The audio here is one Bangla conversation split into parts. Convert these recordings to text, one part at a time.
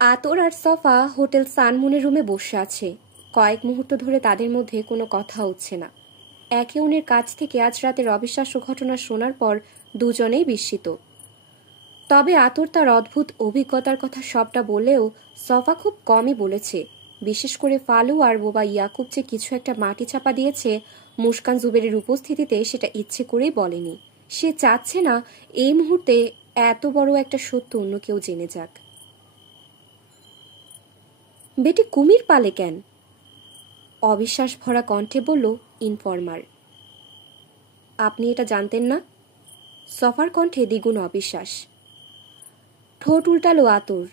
আতর আর সফা হোটেল সানমুনের রুমে বসে আছে। কয়েক মুহূর্ত ধরে তাদের মধ্যে কোনো কথা হচ্ছে না। একে অন্যের কাছ থেকে আজ রাতের অবিশ্বাস্য ঘটনা শোনার পর দুজনেই বিস্মিত। তবে আতর তার অদ্ভুত অভিজ্ঞতার কথা সবটা বলেও সফা খুব কমই বলেছে। বিশেষ করে ফালু আর বোবা ইয়াকুব যে কিছু একটা মাটি চাপা দিয়েছে মুস্কান জুবেরের উপস্থিতিতে, সেটা ইচ্ছে করেই বলেনি। সে চাচ্ছে না এই মুহূর্তে এত বড় একটা সত্য অন্য কেউ জেনে যাক। বেটি কুমির পালে কেন? অবিশ্বাস ভরা কণ্ঠে বলল ইনফরমার। আপনি এটা জানতেন না? সফার কণ্ঠে দ্বিগুণ অবিশ্বাস। ঠোঁট উল্টালো আতর।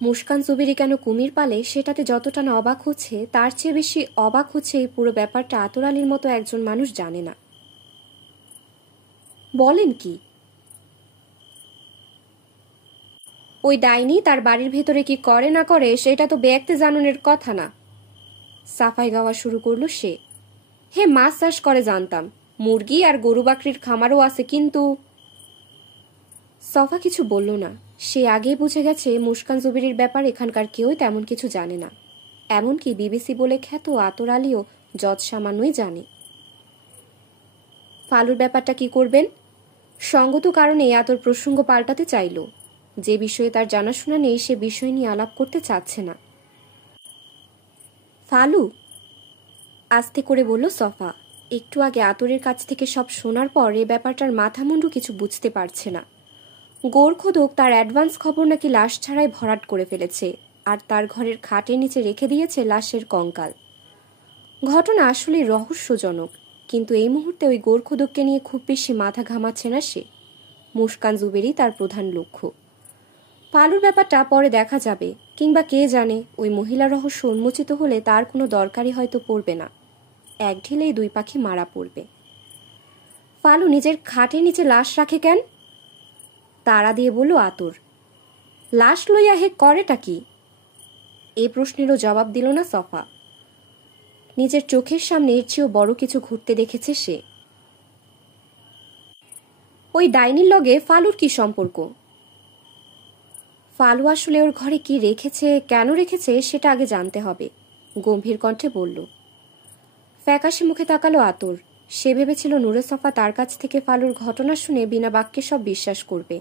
মুস্কান জুবেরি কেন কুমির পালে সেটাতে যতটা না অবাক হচ্ছে, তার চেয়ে বেশি অবাক হচ্ছে এই পুরো ব্যাপারটা আতর আলীর মতো একজন মানুষ জানে না। বলেন কি? ওই ডাইনি তার বাড়ির ভেতরে কি করে না করে সেটা তো ব্যক্তি জানানোর কথা না। সাফাই গাওয়া শুরু করলো সে। হে, মাছ চাষ করে জানতাম, মুরগি আর গরু বাকরির খামারও আছে, কিন্তু সফা কিছু বলল না। সে আগেই বুঝে গেছে মুস্কান জুবেরির ব্যাপার এখানকার কেউই তেমন কিছু জানে না। এমনকি বিবিসি বলে খ্যাত আতর আলীও যৎ সামান্যই জানে। ফালুর ব্যাপারটা কি করবেন? সঙ্গত কারণে আতর প্রসঙ্গ পাল্টাতে চাইল। যে বিষয়ে তার জানাশোনা নেই সে বিষয় নিয়ে আলাপ করতে চাচ্ছে না। ফালু, আস্তে করে বলল সফা। একটু আগে আতরের কাছ থেকে সব শোনার পর এ ব্যাপারটার মাথা মুন্ডু কিছু বুঝতে পারছে না। গোরখোদক তার অ্যাডভান্স খবর নাকি লাশ ছাড়াই ভরাট করে ফেলেছে, আর তার ঘরের খাটের নিচে রেখে দিয়েছে লাশের কঙ্কাল। ঘটনা আসলে রহস্যজনক, কিন্তু এই মুহূর্তে ওই গোরখোদককে নিয়ে খুব বেশি মাথা ঘামাচ্ছে না সে। মুস্কান জুবেরি তার প্রধান লক্ষ্য। ফালুর ব্যাপারটা পরে দেখা যাবে, কিংবা কে জানে ওই মহিলা রহস্য উন্মোচিত হলে তার কোনো দরকারই হয়তো পড়বে না। এক ঢিলেই দুই পাখি মারা পড়বে। ফালু নিজের খাটের নিচে লাশ রাখে কেন? তাড়া দিয়ে বলল আতর। লাশ লইয়া হে করেটা কি? এই প্রশ্নেরও জবাব দিল না সফা। নিজের চোখের সামনে এর চেয়েও বড় কিছু ঘুরতে দেখেছে সে। ওই ডাইনির লগে ফালুর কি সম্পর্ক? ফালু আসলে ওর ঘরে কি রেখেছে, কেন রেখেছে সেটা আগে জানতে হবে, গম্ভীর কণ্ঠে বলল। ফ্যাকাশে মুখে তাকালো আতর। সে ভেবেছিল নূরে সফা তার কাছ থেকে ফালুর ঘটনা শুনে বিনা বাক্যে সব বিশ্বাস করবে।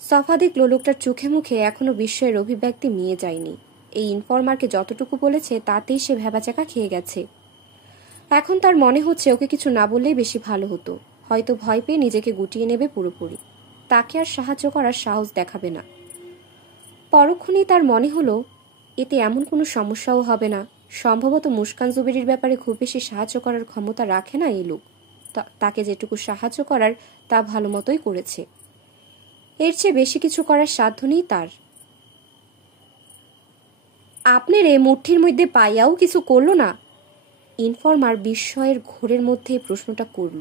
সফা দেখল লোকটার চোখে মুখে এখনো বিস্ময়ের অভিব্যক্তি মিয়ে যায়নি। এই ইনফরমারকে যতটুকু বলেছে তাতেই সে ভেবাচাকা খেয়ে গেছে। এখন তার মনে হচ্ছে ওকে কিছু না বললেই বেশি ভালো হতো। হয়তো ভয় পেয়ে নিজেকে গুটিয়ে নেবে পুরোপুরি, তাকে আর সাহায্য করার সাহস দেখাবে না। পরক্ষণেই তার মনে হলো এতে এমন কোনো সমস্যাও হবে না। সম্ভবত মুস্কান জুবেরির ব্যাপারে খুব বেশি সাহায্য করার ক্ষমতা রাখে না এই লোক। তাকে যেটুকু সাহায্য করার তা ভালো মতোই করেছে। এর চেয়ে বেশি কিছু করার সাধ্য নেই তার। আপনার এ মুঠির মধ্যে পাইয়াও কিছু করল না? ইনফরমার বিস্ময়ের ঘোরের মধ্যে প্রশ্নটা করল।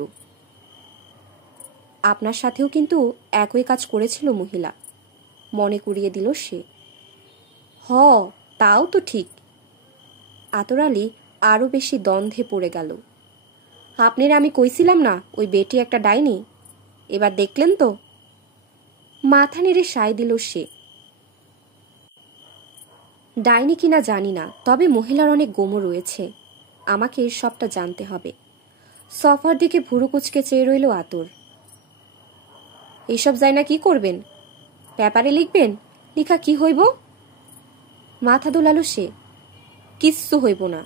আপনার সাথেও কিন্তু একই কাজ করেছিল মহিলা, মনে করিয়ে দিল সে। হ, তাও তো ঠিক। আতর আলী আরো বেশি দ্বন্দ্বে পড়ে গেল। আপনার আমি কইছিলাম না ওই বেটি একটা ডাইনি? এবার দেখলেন তো? মাথা নেড়ে সায় দিল সে। ডাইনি কিনা জানি না, তবে মহিলার অনেক গোমো রয়েছে। আমাকে সবটা জানতে হবে। সফার দিকে ভুরু কুচকে চেয়ে রইল আতর। এইসব যাই না কি করবেন? পেপারে লিখবেন? লিখা কি হইব? মাথা দোলালো সে। কিচ্ছু হইব না।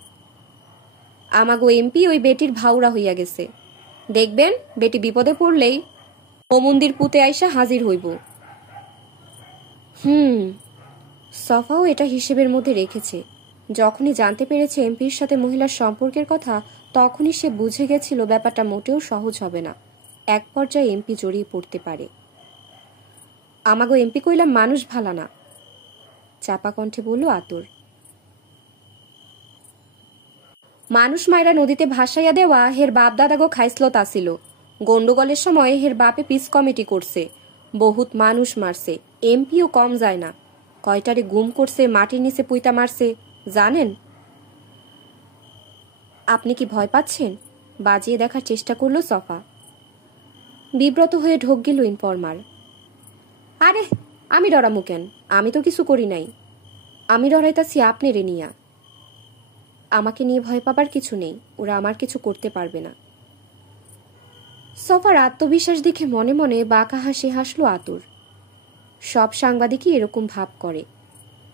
আমাগো এমপি ওই বেটির ভাউরা হইয়া গেছে। দেখবেন বেটি বিপদে পড়লেই ও মন্দির পুঁতে আইসা হাজির হইব। সফাও এটা হিসেবের মধ্যে রেখেছে। যখনই জানতে পেরেছে এমপির সাথে মহিলার সম্পর্কের কথা, তখনই সে বুঝে গেছিল ব্যাপারটা মোটেও সহজ হবে না। এক পর্যায়ে এমপি জড়িয়ে পড়তে পারে। আমাগো এমপি কইলাম মানুষ ভালা না, চাপা কণ্ঠে বলল আতর। মানুষ মায়েরা নদীতে ভাসাইয়া দেওয়া হের বাপ দাদাগো খাইসলত আসিল। গন্ডগোলের সময় হের বাপে পিস কমিটি করছে, বহুত মানুষ মারছে, এমপিও কম যায় না। কয়টারে গুম করছে, মাটির নিচে পুইতা মারছে, জানেন? আপনি কি ভয় পাচ্ছেন? বাজিয়ে দেখার চেষ্টা করলো সফা। বিব্রত হয়ে ঢোক গেল ইনফরমার। আরে আমি ডরামু কেন? আমি তো কিছু করি নাই। আমি ডরাইতাছি আপনি রে নিয়া। আমাকে নিয়ে ভয় পাবার কিছু নেই, ওরা আমার কিছু করতে পারবে না। সফার আত্মবিশ্বাস দেখে মনে মনে বাঁকা হাসি হাসল আতুর। সব সাংবাদিকই এরকম ভাব করে,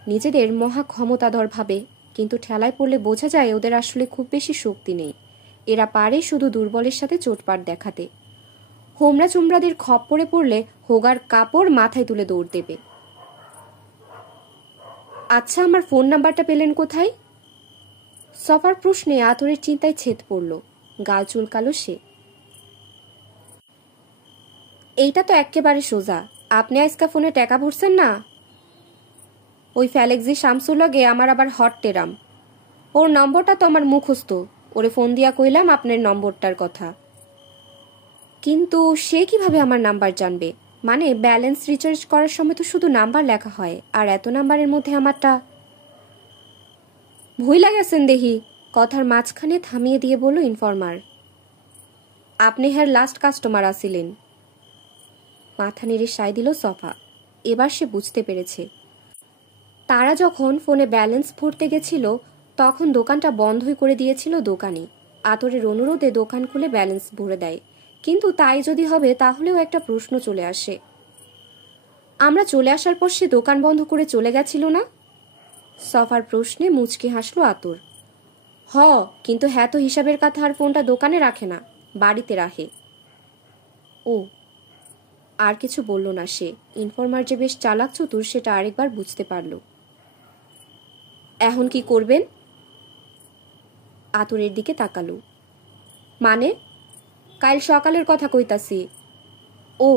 নিজেদের মহা ক্ষমতাধর ভাবে, কিন্তু ঠেলায় পড়লে বোঝা যায় ওদের আসলে খুব বেশি শক্তি নেই। এরা পারে শুধু দুর্বলের সাথে চোটপাট দেখাতে। হোমরা চুমরাদের খপ্পরে পড়লে হোগার কাপড় মাথায় তুলে দৌড় দেবে। আচ্ছা, আমার ফোন নাম্বারটা পেলেন কোথায়? সফার প্রশ্নে আতরের চিন্তায় ছেদ পড়ল। গাল চুলকালো সে। এইটা তো এক্কেবারে সোজা। আপনি আজকা ফোনে টাকা ভরছেন না? ওই ফ্যালেক্সি শামসুর লগে আমার আবার হট টেরাম। ওর নম্বরটা তো আমার মুখস্থ, ওরে ফোন দিয়া কইলাম আপনার নম্বরটার কথা। কিন্তু সে কিভাবে আমার নাম্বার জানবে? মানে ব্যালেন্স রিচার্জ করার সময় তো শুধু নাম্বার লেখা হয়, আর এত নাম্বারের মধ্যে আমারটা। ভুইলা গেছেন দেহি, কথার মাঝখানে থামিয়ে দিয়ে বলল ইনফরমার। আপনি হ্যার লাস্ট কাস্টমার আসিলেন। মাথা নেড়ে সায় দিল সফা। এবার সে বুঝতে পেরেছে, তারা যখন ফোনে ব্যালেন্স ভরতে গেছিল তখন দোকানটা বন্ধই করে দিয়েছিল দোকানি। আতরের অনুরোধে দোকান খুলে ব্যালেন্স ভরে দেয়। কিন্তু তাই যদি হবে তাহলেও একটা প্রশ্ন চলে আসে, আমরা চলে আসার পর সে দোকান বন্ধ করে চলে গেছিল না? সফার প্রশ্নে মুচকি হাসল আতর। কিন্তু হ্যাঁ তো হিসাবের কথা আর ফোনটা দোকানে রাখে না, বাড়িতে রাখে। ও, আর কিছু বলল না সে। ইনফরমার যে বেশ চালাক চতুর সেটা আরেকবার বুঝতে পারল। এখন কি করবেন? আতরের দিকে তাকালো। মানে? কাল সকালের কথা কইতাছি। ও,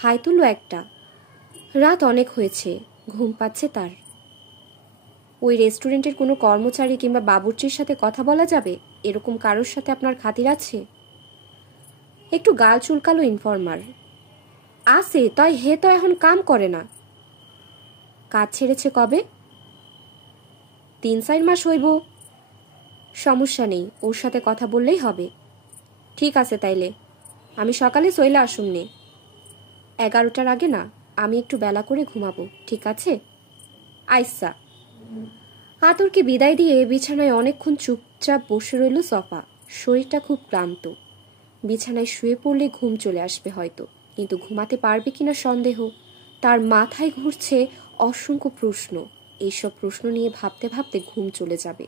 হাই তুলো একটা। রাত অনেক হয়েছে, ঘুম পাচ্ছে তার। ওই রেস্টুরেন্টের কোনো কর্মচারী কিংবা বাবুর্চির সাথে কথা বলা যাবে? এরকম কারোর সাথে আপনার খাতির আছে? একটু গাল চুলকালো ইনফরমার। আছে, তাই হে তো এখন কাম করে না। কাজ ছেড়েছে কবে? 3-4 মাস হইব। সমস্যা নেই, ওর সাথে কথা বললেই হবে। ঠিক আছে তাইলে, আমি সকালে চইলে আসুমনে। 11টার আগে না, আমি একটু বেলা করে ঘুমাবো, ঠিক আছে? আইসা। আতরকে বিদায় দিয়ে বিছানায় অনেকক্ষণ চুপচাপ বসে রইল সফা। শরীরটা খুব ক্লান্ত। বিছানায় শুয়ে পড়লে ঘুম চলে আসবে হয়তো, কিন্তু ঘুমাতে পারবে কিনা সন্দেহ। তার মাথায় ঘুরছে অসংখ্য প্রশ্ন। এইসব প্রশ্ন নিয়ে ভাবতে ভাবতে ঘুম চলে যাবে।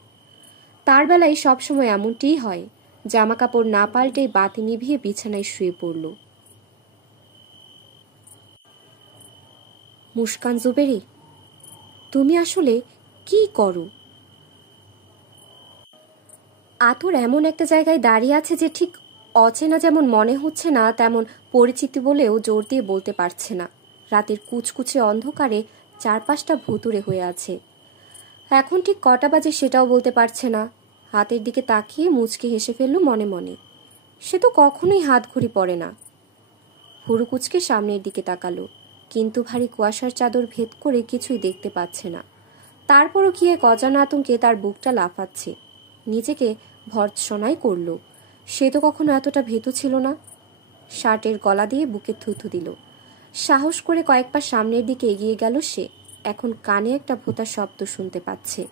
তার বেলায় সবসময় এমনটিই হয়। জামা কাপড় না পাল্টেই বাতি নিভিয়ে বিছানায় শুয়ে পড়ল। মুস্কান জুবেরি, তুমি আসলে কি করো? আতর এমন একটা জায়গায় দাঁড়িয়ে আছে যে ঠিক অচেনা যেমন মনে হচ্ছে না, তেমন পরিচিতি বলেও জোর দিয়ে বলতে পারছে না। রাতের কুচকুচে অন্ধকারে চারপাশটা ভুতুড়ে হয়ে আছে। এখন ঠিক কটা বাজে সেটাও বলতে পারছে না। হাতের দিকে তাকিয়ে মুচকে হেসে ফেলল মনে মনে। সে তো কখনোই হাত ঘড়ি পরে না। হুড়ুকুচকে সামনের দিকে তাকালো, কিন্তু ভারী কুয়াশার চাদর ভেদ করে কিছুই দেখতে পাচ্ছে না। তারপরও কি এক অজানা আতঙ্কে তার বুকটা লাফাচ্ছে। নিজেকে ভর্ৎসনাই করল। সে তো কখনো এতটা ভীতু ছিল না। শার্টের গলা দিয়ে বুকে থুথু দিল। সাহস করে কয়েক পা সামনের দিকে এগিয়ে গেল সে। এখন কানে একটা ভোঁতা শব্দ শুনতে পাচ্ছে।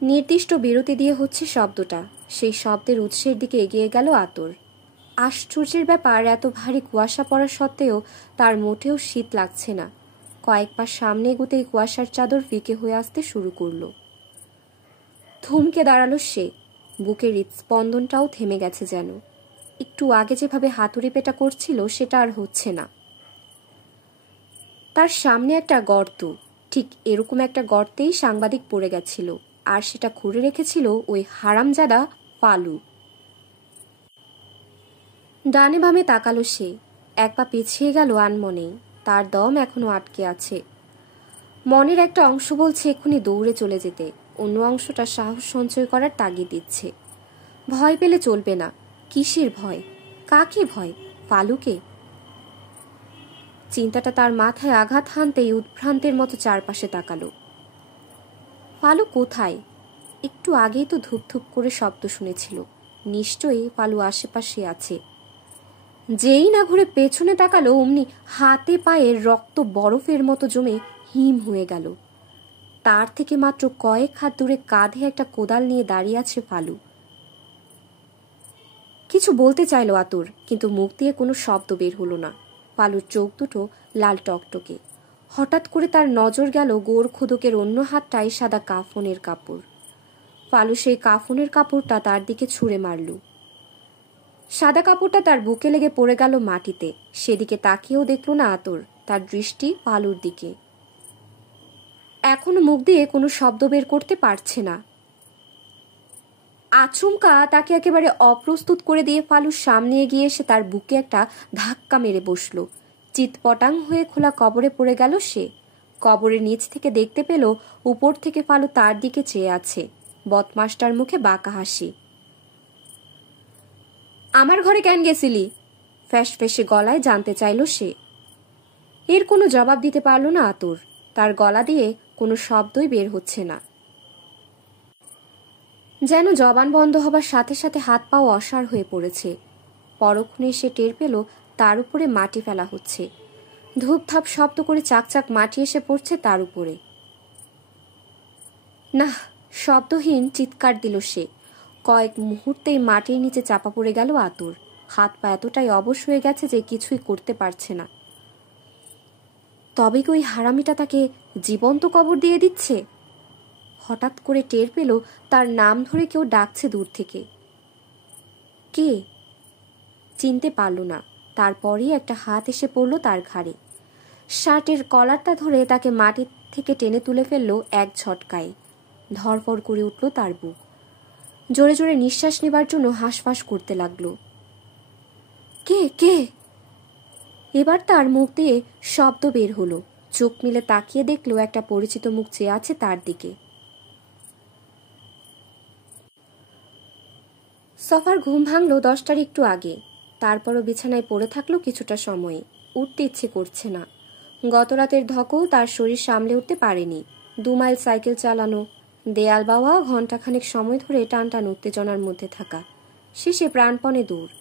নির্দিষ্ট বিরতি দিয়ে হচ্ছে শব্দটা। সেই শব্দের উৎসের দিকে এগিয়ে গেল আতর। আশ্চর্যের ব্যাপার, এত ভারী কুয়াশা পড়া সত্ত্বেও তার মোটেও শীত লাগছে না। কয়েক পা সামনে এগোতেই কুয়াশার চাদর ফিকে হয়ে আসতে শুরু করলো। থমকে দাঁড়ালো সে। বুকের হৃৎস্পন্দনটাও থেমে গেছে যেন। একটু আগে যেভাবে হাতুড়ি পেটা করছিল সেটা আর হচ্ছে না। তার সামনে একটা গর্ত, ঠিক এরকম একটা গর্তেই সাংবাদিক পড়ে গেছিল, আর সেটা খুঁড়ে রেখেছিল ওই হারামজাদা ফালু। ডানে বামে তাকালো সে। এক পা পিছিয়ে গেল আনমনেই। তার দম এখনো আটকে আছে। মনের একটা অংশ বলছে এক্ষুনি দৌড়ে চলে যেতে, অন্য অংশটা সাহস সঞ্চয় করার তাগিদ দিচ্ছে। ভয় পেলে চলবে না। কিসের ভয়? কাকে ভয়? ফালুকে? চিন্তাটা তার মাথায় আঘাত হানতেই উদ্ভ্রান্তের মতো চারপাশে তাকালো। ফালু কোথায়? একটু আগেই তো ধুপ ধুপ করে শব্দ শুনেছিল। নিশ্চয়ই ফালু আশেপাশে আছে। যেই না ঘুরে পেছনে তাকালো অমনি হাতে পায়ে রক্ত বরফের মতো জমে হিম হয়ে গেল। তার থেকে মাত্র কয়েক হাত দূরে কাঁধে একটা কোদাল নিয়ে দাঁড়িয়ে আছে ফালু। কিছু বলতে চাইল আতুর, কিন্তু মুখ দিয়ে কোনো শব্দ বের হলো না। ফালুর চোখ দুটো লাল টকটকে। হঠাৎ করে তার নজর গেল গোরখোদকের অন্য হাতটায় সাদা কাফনের কাপড়। ফালু সেই কাফনের কাপড়টা তার দিকে ছুঁড়ে মারল। সাদা কাপড়টা তার বুকে লেগে পড়ে গেল মাটিতে। সেদিকে তাকিয়েও দেখল না আতর, তার দৃষ্টি ফালুর দিকে। এখনো মুখ দিয়ে কোনো শব্দ বের করতে পারছে না। আচমকা তাকে একেবারে অপ্রস্তুত করে দিয়ে ফালুর সামনে এগিয়ে এসে তার বুকে একটা ধাক্কা মেরে বসল। চিৎপটাং হয়ে খোলা কবরে পড়ে গেল সে। কবরের নিচ থেকে দেখতে পেল উপর থেকে ফালু তার দিকে চেয়ে আছে। বদমাসটার মুখে বাঁকা হাসি। আমার ঘরে কেন গেছিলি? ফ্যাস ফ্যাসে গলায় জানতে চাইল সে। এর কোনো জবাব দিতে পারল না আতর। তার গলা দিয়ে কোনো শব্দই বের হচ্ছে না। যেন জবান বন্ধ হবার সাথে সাথে হাত পাও অসাড় হয়ে পড়েছে। পরক্ষণে সে টের পেল তার উপরে মাটি ফেলা হচ্ছে। ধূপধাপ শব্দ করে চাকচাক মাটি এসে পড়ছে তার উপরে। না, শব্দহীন চিৎকার দিল সে। কয়েক মুহূর্তেই মাটির নিচে চাপা পড়ে গেল আতর। হাত পা এতটাই অবশ হয়ে গেছে যে কিছুই করতে পারছে না। তবে কি ওই হারামিটা তাকে জীবন্ত কবর দিয়ে দিচ্ছে? হঠাৎ করে টের পেল তার নাম ধরে কেউ ডাকছে দূর থেকে। কে? চিনতে পারল না। তারপরই একটা হাত এসে পড়ল তার ঘাড়ে। শার্টের কলারটা ধরে তাকে মাটি থেকে টেনে তুলে ফেলল এক ঝটকায়। ধরফর করে উঠল তার বুক। জোরে জোরে নিঃশ্বাস নেবার জন্য হাঁসফাঁস করতে লাগলো। কে কে? এবার তার মুখ দিয়ে শব্দ বের হলো। চোখ মিলে তাকিয়ে দেখলো একটা পরিচিত মুখ চেয়ে আছে তার দিকে। সফার ঘুম ভাঙল 10টার একটু আগে। তারপরও বিছানায় পড়ে থাকলো কিছুটা সময়। উঠতে ইচ্ছে করছে না। গত রাতের ধকল তার শরীর সামলে উঠতে পারেনি। 2 মাইল সাইকেল চালানো, দেয়াল বাওয়া, ঘণ্টাখানেক সময় ধরে টান টান উত্তেজনার মধ্যে থাকা। শেষে প্রাণপণে দৌড়।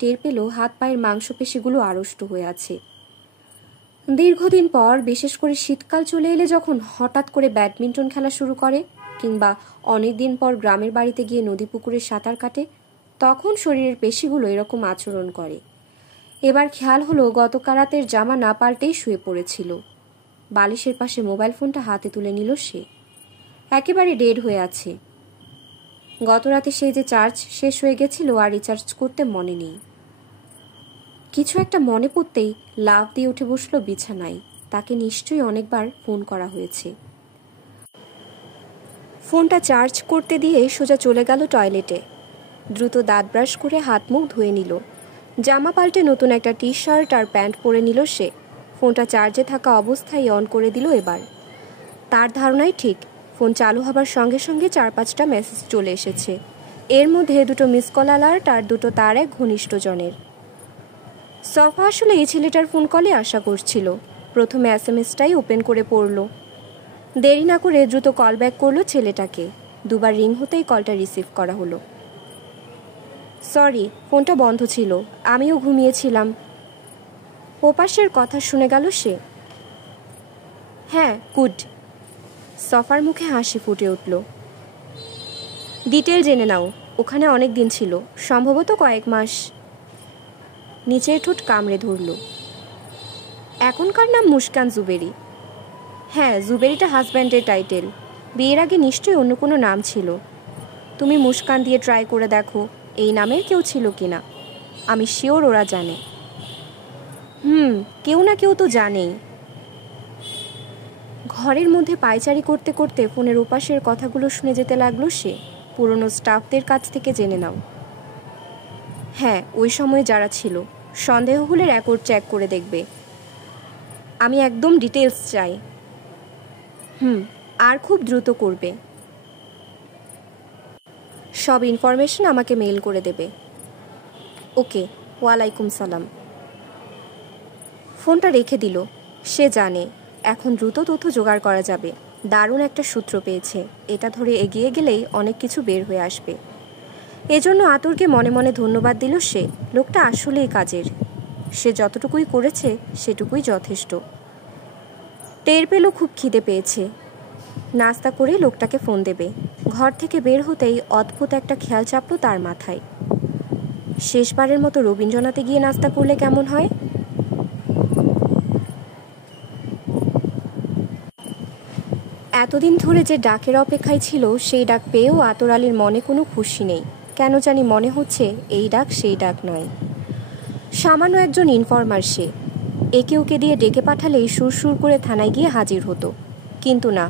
টের পেল হাত পায়ের মাংসপেশিগুলো আড়ষ্ট হয়ে আছে। দীর্ঘদিন পর, বিশেষ করে শীতকাল চলে এলে যখন হঠাৎ করে ব্যাডমিন্টন খেলা শুরু করে, কিংবা অনেকদিন পর গ্রামের বাড়িতে গিয়ে নদী পুকুরে সাঁতার কাটে, তখন শরীরের পেশিগুলো এরকম আচরণ করে। এবার খেয়াল হলো গতকাল রাতের জামা না পাল্টেই শুয়ে পড়েছিল। বালিশের পাশে মোবাইল ফোনটা হাতে তুলে নিল সে। একেবারে ডেড হয়ে আছে। গত রাতে সেই যে চার্জ শেষ হয়ে গেছিল আর রিচার্জ করতে মনে নেই। কিছু একটা মনে পড়তেই লাফ দিয়ে উঠে বসলো বিছানায়। তাকে নিশ্চয়ই অনেকবার ফোন করা হয়েছে। ফোনটা চার্জ করতে দিয়ে সোজা চলে গেল টয়লেটে। দ্রুত দাঁত ব্রাশ করে হাত মুখ ধুয়ে নিল। জামা পাল্টে নতুন একটা টি শার্ট আর প্যান্ট পরে নিল সে। ফোনটা চার্জে থাকা অবস্থায় অন করে দিল এবার। তার ধারণাই ঠিক। ফোন চালু হবার সঙ্গে সঙ্গে 4-5টা মেসেজ চলে এসেছে। এর মধ্যে 2টো মিস কল অ্যালার্ট আর 2টো তার এক ঘনিষ্ঠজনের। সফা আসলে এই ছেলেটার ফোন কলে আশা করছিল। প্রথমে SMS-টাই ওপেন করে পড়ল। দেরি না করে দ্রুত কল ব্যাক করলো ছেলেটাকে। 2বার রিং হতেই কলটা রিসিভ করা হলো। সরি, ফোনটা বন্ধ ছিল, আমিও ঘুমিয়েছিলাম। ওপাশের কথা শুনে গেল সে। হ্যাঁ, গুড। সফার মুখে হাসি ফুটে উঠল। ডিটেল জেনে নাও। ওখানে অনেক দিন ছিল, সম্ভবত কয়েক মাস। নিচের ঠোঁট কামড়ে ধরল। এখনকার নাম মুস্কান জুবেরি। হ্যাঁ, জুবেরিটা হাজব্যান্ডের টাইটেল। বিয়ের আগে নিশ্চয়ই অন্য কোনো নাম ছিল। তুমি মুস্কান দিয়ে ট্রাই করে দেখো এই নামের কেউ ছিল কিনা। আমি শিওর ওরা জানে। কেউ না কেউ তো জানেই। ঘরের মধ্যে পায়চারি করতে করতে ফোনের ওপাশের কথাগুলো শুনে যেতে লাগলো সে। পুরনো স্টাফদের কাছ থেকে জেনে নাও। হ্যাঁ, ওই সময় যারা ছিল, সন্দেহ হলে রেকর্ড চেক করে দেখবে। আমি একদম ডিটেলস চাই। আর খুব দ্রুত করবে। সব ইনফরমেশন আমাকে মেইল করে দেবে। ওকে, ওয়ালাইকুম সালাম। ফোনটা রেখে দিল। সে জানে এখন দ্রুত তথ্য জোগাড় করা যাবে। দারুণ একটা সূত্র পেয়েছে। এটা ধরে এগিয়ে গেলেই অনেক কিছু বের হয়ে আসবে। এজন্য আতরকে মনে মনে ধন্যবাদ দিল সে। লোকটা আসলেই কাজের। সে যতটুকুই করেছে সেটুকুই যথেষ্ট। টের পেল খুব খিদে পেয়েছে। নাস্তা করে লোকটাকে ফোন দেবে। ঘর থেকে বের হতেই অদ্ভুত একটা খেয়াল চাপল তার মাথায়। শেষবারের মতো রবীন্দ্রনাথে গিয়ে নাস্তা করলে কেমন হয়? এতদিন ধরে যে ডাকের অপেক্ষায় ছিল সেই ডাক পেয়েও আতর আলীর মনে কোনো খুশি নেই। কেন জানি মনে হচ্ছে এই ডাক সেই ডাক নয়। সামান্য একজন ইনফরমার সে। একে ওকে দিয়ে ডেকে পাঠালেই সুরসুর করে থানায় গিয়ে হাজির হতো। কিন্তু না,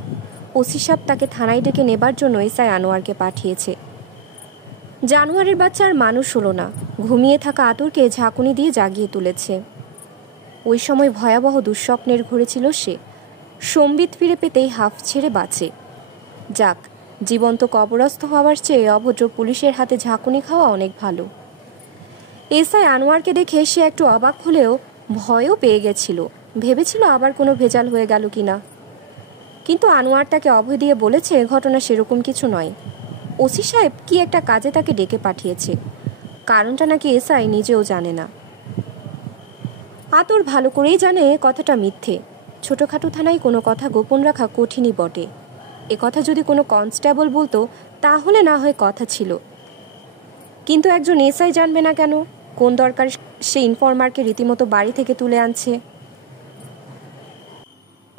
ওসি সাহেব তাকে থানায় ডেকে নেবার জন্য এসআই আনোয়ারকে পাঠিয়েছে। জানোয়ারের বাচ্চা আর মানুষ হলো না, ঘুমিয়ে থাকা আতরকে ঝাঁকুনি দিয়ে জাগিয়ে তুলেছে। ওই সময় ভয়াবহ দুঃস্বপ্নের ঘরে ছিল সে। সম্বিত ফিরে পেতেই হাফ ছেড়ে বাঁচে। যাক, জীবন্ত কবরস্থ হওয়ার চেয়ে অভদ্র পুলিশের হাতে ঝাঁকুনি খাওয়া অনেক ভালো। এসআই আনোয়ারকে দেখে সে একটু অবাক হলেও ভয়ও পেয়ে গেছিল। ভেবেছিল আবার কোনো ভেজাল হয়ে গেল কিনা। কিন্তু আনোয়ার তাকে অভয় দিয়ে বলেছে ঘটনা সেরকম কিছু নয়। ওসি সাহেব কি একটা কাজে তাকে ডেকে পাঠিয়েছে। কারণটা নাকি এসআই নিজেও জানে না। আতর ভালো করেই জানে কথাটা মিথ্যে। ছোটখাটো থানায় কোনো কথা গোপন রাখা কঠিনই বটে। এ কথা যদি কোনো কনস্টেবল বলতো তাহলে না হয় কথা ছিল, কিন্তু একজন এসআই জানবে না কেন? কোন দরকার সে ইনফরমারকে রীতিমতো বাড়ি থেকে তুলে আনছে?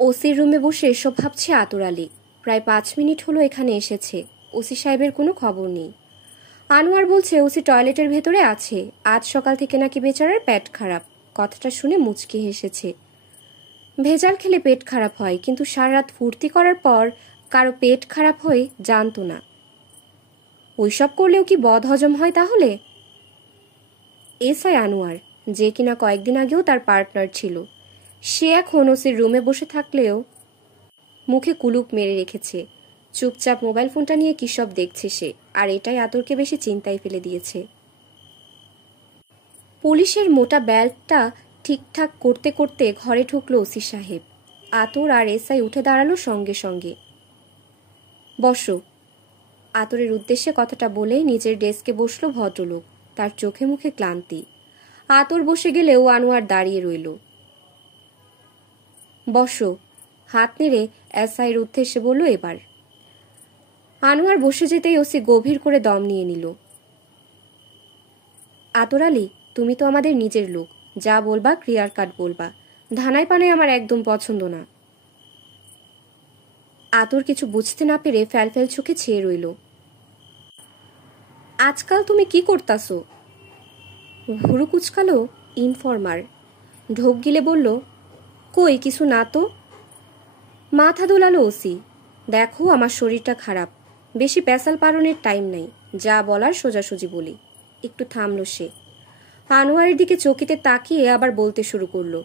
ওসির রুমে বসে এসব ভাবছে আতর আলী। প্রায় 5 মিনিট হলো এখানে এসেছে। ওসি সাহেবের কোনো খবর নেই। আনোয়ার বলছে ওসি টয়লেটের ভেতরে আছে। আজ সকাল থেকে নাকি বেচারার পেট খারাপ। কথাটা শুনে মুচকি হেসেছে। ভেজাল খেলে পেট খারাপ হয়, কিন্তু সারা রাত ফুর্তি করার পর কারো পেট খারাপ হয় জানতো না। ওইসব করলেও কি বদ হজম হয় তাহলে? এসআই আনোয়ার, যে কিনা কয়েকদিন আগেও তার পার্টনার ছিল, সে এখন ওসির রুমে বসে থাকলেও মুখে কুলুপ মেরে রেখেছে। চুপচাপ মোবাইল ফোনটা নিয়ে কি সব দেখছে সে। আর এটাই আতরকে বেশি চিন্তায় ফেলে দিয়েছে। পুলিশের মোটা ব্যালটটা ঠিকঠাক করতে করতে ঘরে ঢুকলো ওসি সাহেব। আতর আর এসআই উঠে দাঁড়ালো সঙ্গে সঙ্গে। বসো। আতরের উদ্দেশ্যে কথাটা বলে নিজের ডেস্কে বসলো ভদ্রলোক। তার চোখে মুখে ক্লান্তি। আতর বসে গেলেও আনোয়ার দাঁড়িয়ে রইল। বসো, হাত নেড়ে এসআইয়ের উদ্দেশ্যে বলল এবার। আনোয়ার বসে যেতেই ওসি গভীর করে দম নিয়ে নিল। আতর আলী, তুমি তো আমাদের নিজের লোক। যা বলবা ক্লিয়ার কাট বলবা। ধানায় পানায় আমার একদম পছন্দ না। আতর কিছু বুঝতে না পেরে ফ্যালফ্যাল চোখে চেয়ে রইল। আজকাল তুমি কি করতাছো? ভুরু কুচকালো ইনফরমার। ঢোক গিলে বলল, কই কিছু না তো। মাথা দোলালো ওসি। দেখো, আমার শরীরটা খারাপ। বেশি পেশাল পারনের টাইম নাই। যা বলার সোজাসুজি বলি। একটু থামলো সে। আনোয়ারের দিকে চকিতে তাকিয়ে আবার বলতে শুরু করলো,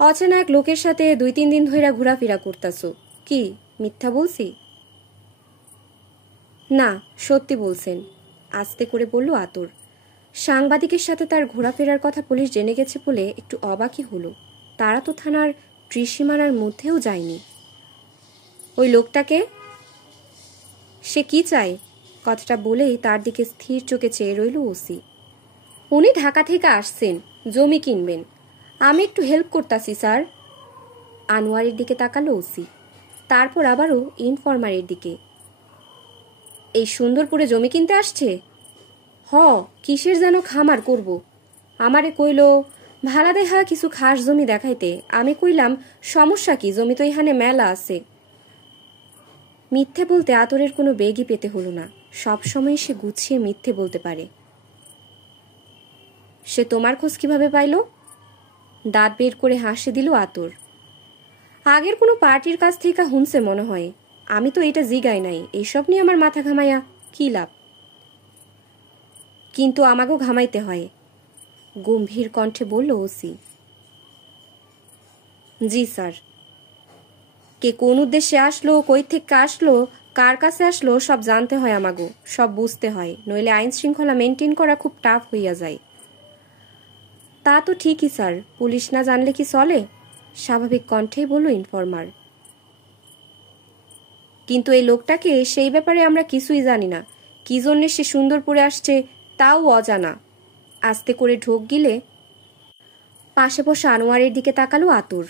অচেনা এক লোকের সাথে 2-3 দিন ধইরা ঘোরাফেরা করতাছো। কি মিথ্যা বলছি? না, সত্যি বলছেন, আস্তে করে বলল আতর। সাংবাদিকের সাথে তার ঘোরাফেরার কথা পুলিশ জেনে গেছে বলে একটু অবাকই হলো। তারা তো থানার ত্রিসীমানার মধ্যেও যায়নি। ওই লোকটাকে? সে কি চায়? কথাটা বলেই তার দিকে স্থির চোখে চেয়ে রইল ওসি। উনি ঢাকা থেকে আসছেন, জমি কিনবেন। আমি একটু হেল্প করতাছি স্যার। আনোয়ারের দিকে তাকালো ওসি, তারপর আবারও ইনফরমারের দিকে। এই সুন্দরপুরে জমি কিনতে আসছে? হ, কিসের যেন খামার করব। আমারে কইল ভাড়া দেহা কিছু খাস জমি দেখাইতে। আমি কইলাম সমস্যা কি, জমি তো এখানে মেলা আছে। মিথ্যে বলতে আতরের কোনো বেগই পেতে হলো না। সবসময় সে গুছিয়ে মিথ্যে বলতে পারে। সে তোমার খোঁজ কিভাবে পাইল? দাঁত বের করে হাসি দিল আতর। আগের কোনো পার্টির কাছ থেকে হুনছে মনে হয়। আমি তো এটা জিগাই নাই। এইসব নিয়ে আমার মাথা ঘামাইয়া কি লাভ? কিন্তু আমাকেও ঘামাইতে হয়, গম্ভীর কণ্ঠে বলল ওসি। জি স্যার। কে কোন উদ্দেশ্যে আসলো, কই থেকে আসলো, কার কাছে আসলো, সব জানতে হয় আমাগো, সব বুঝতে হয়, নইলে আইন শৃঙ্খলা মেনটেন করা খুব টাফ হইয়া যায়। তা তো ঠিকই স্যার, পুলিশ না জানলে কি চলে? স্বাভাবিক কণ্ঠেই বলল ইনফরমার। কিন্তু এই লোকটাকে, সেই ব্যাপারে আমরা কিছুই জানি না। কি জন্যে সে সুন্দরপুরে আসছে তাও অজানা। আস্তে করে ঢোক গিলে পাশে বসে আনোয়ারের দিকে তাকালো আতর।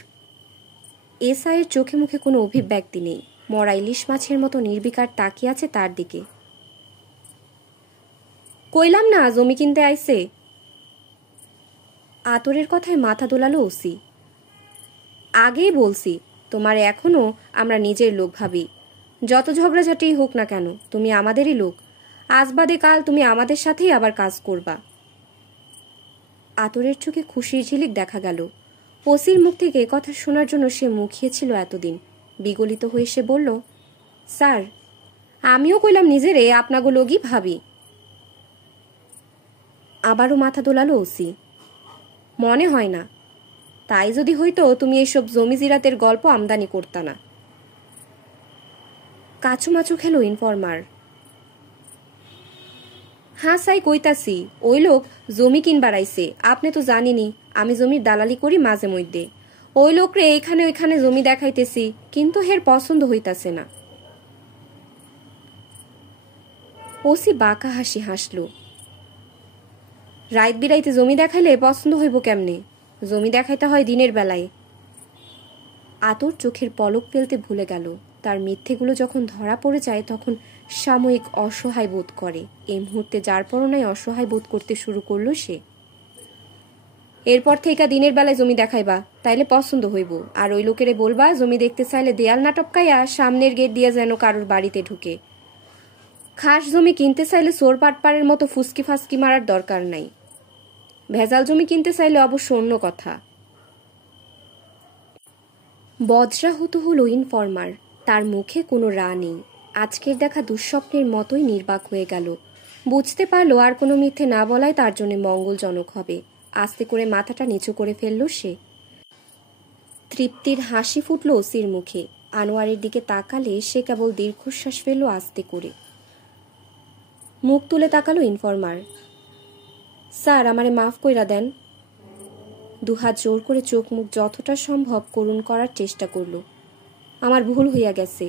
এসআইয়ের চোখে মুখে কোনো অভিব্যক্তি নেই, মরা ইলিশ মাছের মতো নির্বিকার তাকিয়ে আছে তার দিকে। কইলাম না জমি কিনতে আইছে। আতরের কথায় মাথা দোলালো ওসি। আগেই বলছি তোমার এখনো আমরা নিজের লোক ভাবি। যত ঝগড়াঝাটি হোক না কেন তুমি আমাদেরই লোক। আজ বাদে কাল তুমি আমাদের সাথেই আবার কাজ করবা। আতরের চোখে খুশির ঝিলিক দেখা গেল। ওসির মুখ থেকে কথা শোনার জন্য সে মুখিয়েছিল এতদিন। বিগলিত হয়ে সে বলল, স্যার আমিও কইলাম নিজেরে আপনাগো লোকই ভাবি। আবারও মাথা দোলালো ওসি। মনে হয় না। তাই যদি হইতো তুমি এইসব জমি জিরাতের গল্প আমদানি করতা না। কাচুমাচু খেলো ইনফরমার। হ্যাঁ সাই কইতাছি, ওই লোক জমি কিনবার আইছে। আপনি তো জানিনি আমি জমির দালালি করি মাঝে মধ্যে। ওই লোকরে এখানে ওইখানে জমি দেখাইতেছি, কিন্তু হের পছন্দ হইতাছে না। ওসি বাঁকা হাসি হাসল। রাইত বিরাইতে জমি দেখাইলে পছন্দ হইব কেমনে? জমি দেখাইতে হয় দিনের বেলায়। আতর চোখের পলক ফেলতে ভুলে গেল। তার মিথ্যেগুলো যখন ধরা পড়ে যায় তখন সাময়িক অসহায় বোধ করে। এই মুহূর্তে যার পরনায় অসহায় বোধ করতে শুরু করলো সে। এরপর থেকে দিনের বেলায় জমি দেখাইবা, তাইলে পছন্দ হইব। আর ওই লোকেরে বলবা জমি দেখতে চাইলে দেয়াল না টপকাইয়া সামনের গেট দিয়ে যেন কারোর বাড়িতে ঢুকে। খাস জমি কিনতে চাইলে চোর পাটপাড়ের মতো ফুসকি ফাসকি মারার দরকার নাই। ভেজাল জমি কিনতে চাইলে অবশ্য অন্য কথা। বজ্রা হতো হলো ইনফরমার। তার মুখে কোনো রা নেই। আজকের দেখা দুঃস্বপ্নের মতোই নির্বাক হয়ে গেল। বুঝতে পারলো আর কোনো মিথ্যে না বলাই তার জন্য মঙ্গলজনক হবে। আস্তে করে মাথাটা নিচু করে ফেলল সে। তৃপ্তির হাসি ফুটল ওসির মুখে। আনোয়ারের দিকে তাকালে সে কেবল দীর্ঘশ্বাস ফেলল আস্তে করে। মুখ তুলে তাকালো ইনফরমার। স্যার আমারে মাফ কইরা দেন। দুহাত জোর করে চোখ মুখ যতটা সম্ভব করুণ করার চেষ্টা করল। আমার ভুল হইয়া গেছে।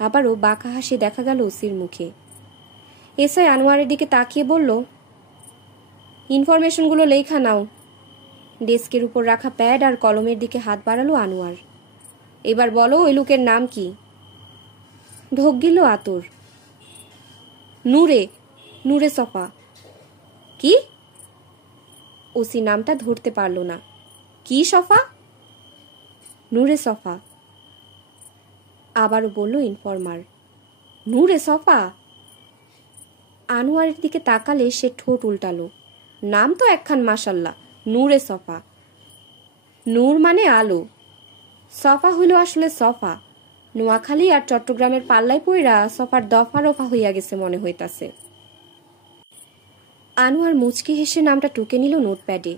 আবারও বাঁকা হাসি দেখা গেল ওসির মুখে। এসআই আনোয়ারের দিকে তাকিয়ে বলল, ইনফরমেশনগুলো লেখা নাও। ডেস্কের উপর রাখা প্যাড আর কলমের দিকে হাত বাড়ালো আনোয়ার। এবার বলো ওই লোকের নাম কি? ঢোক গিল আতর। নূরে, নূরে সফা। কি? ওসি নামটা ধরতে পারল না। কি সফা? নূরে সফা। আবারও বলল ইনফরমার। নূরে সফা? আনোয়ারের দিকে তাকালে সে ঠোঁট উল্টালো। নাম তো একখান মাশাল্লাহ, নূরে সফা। নূর মানে আলো, সফা হইল আসলে সফা। নোয়াখালী আর চট্টগ্রামের পাল্লাই পইরা সফার দফা রফা হইয়া গেছে মনে হইতাছে। আনোয়ার মুচকি হেসে নামটা টুকে নিল নোটপ্যাডে।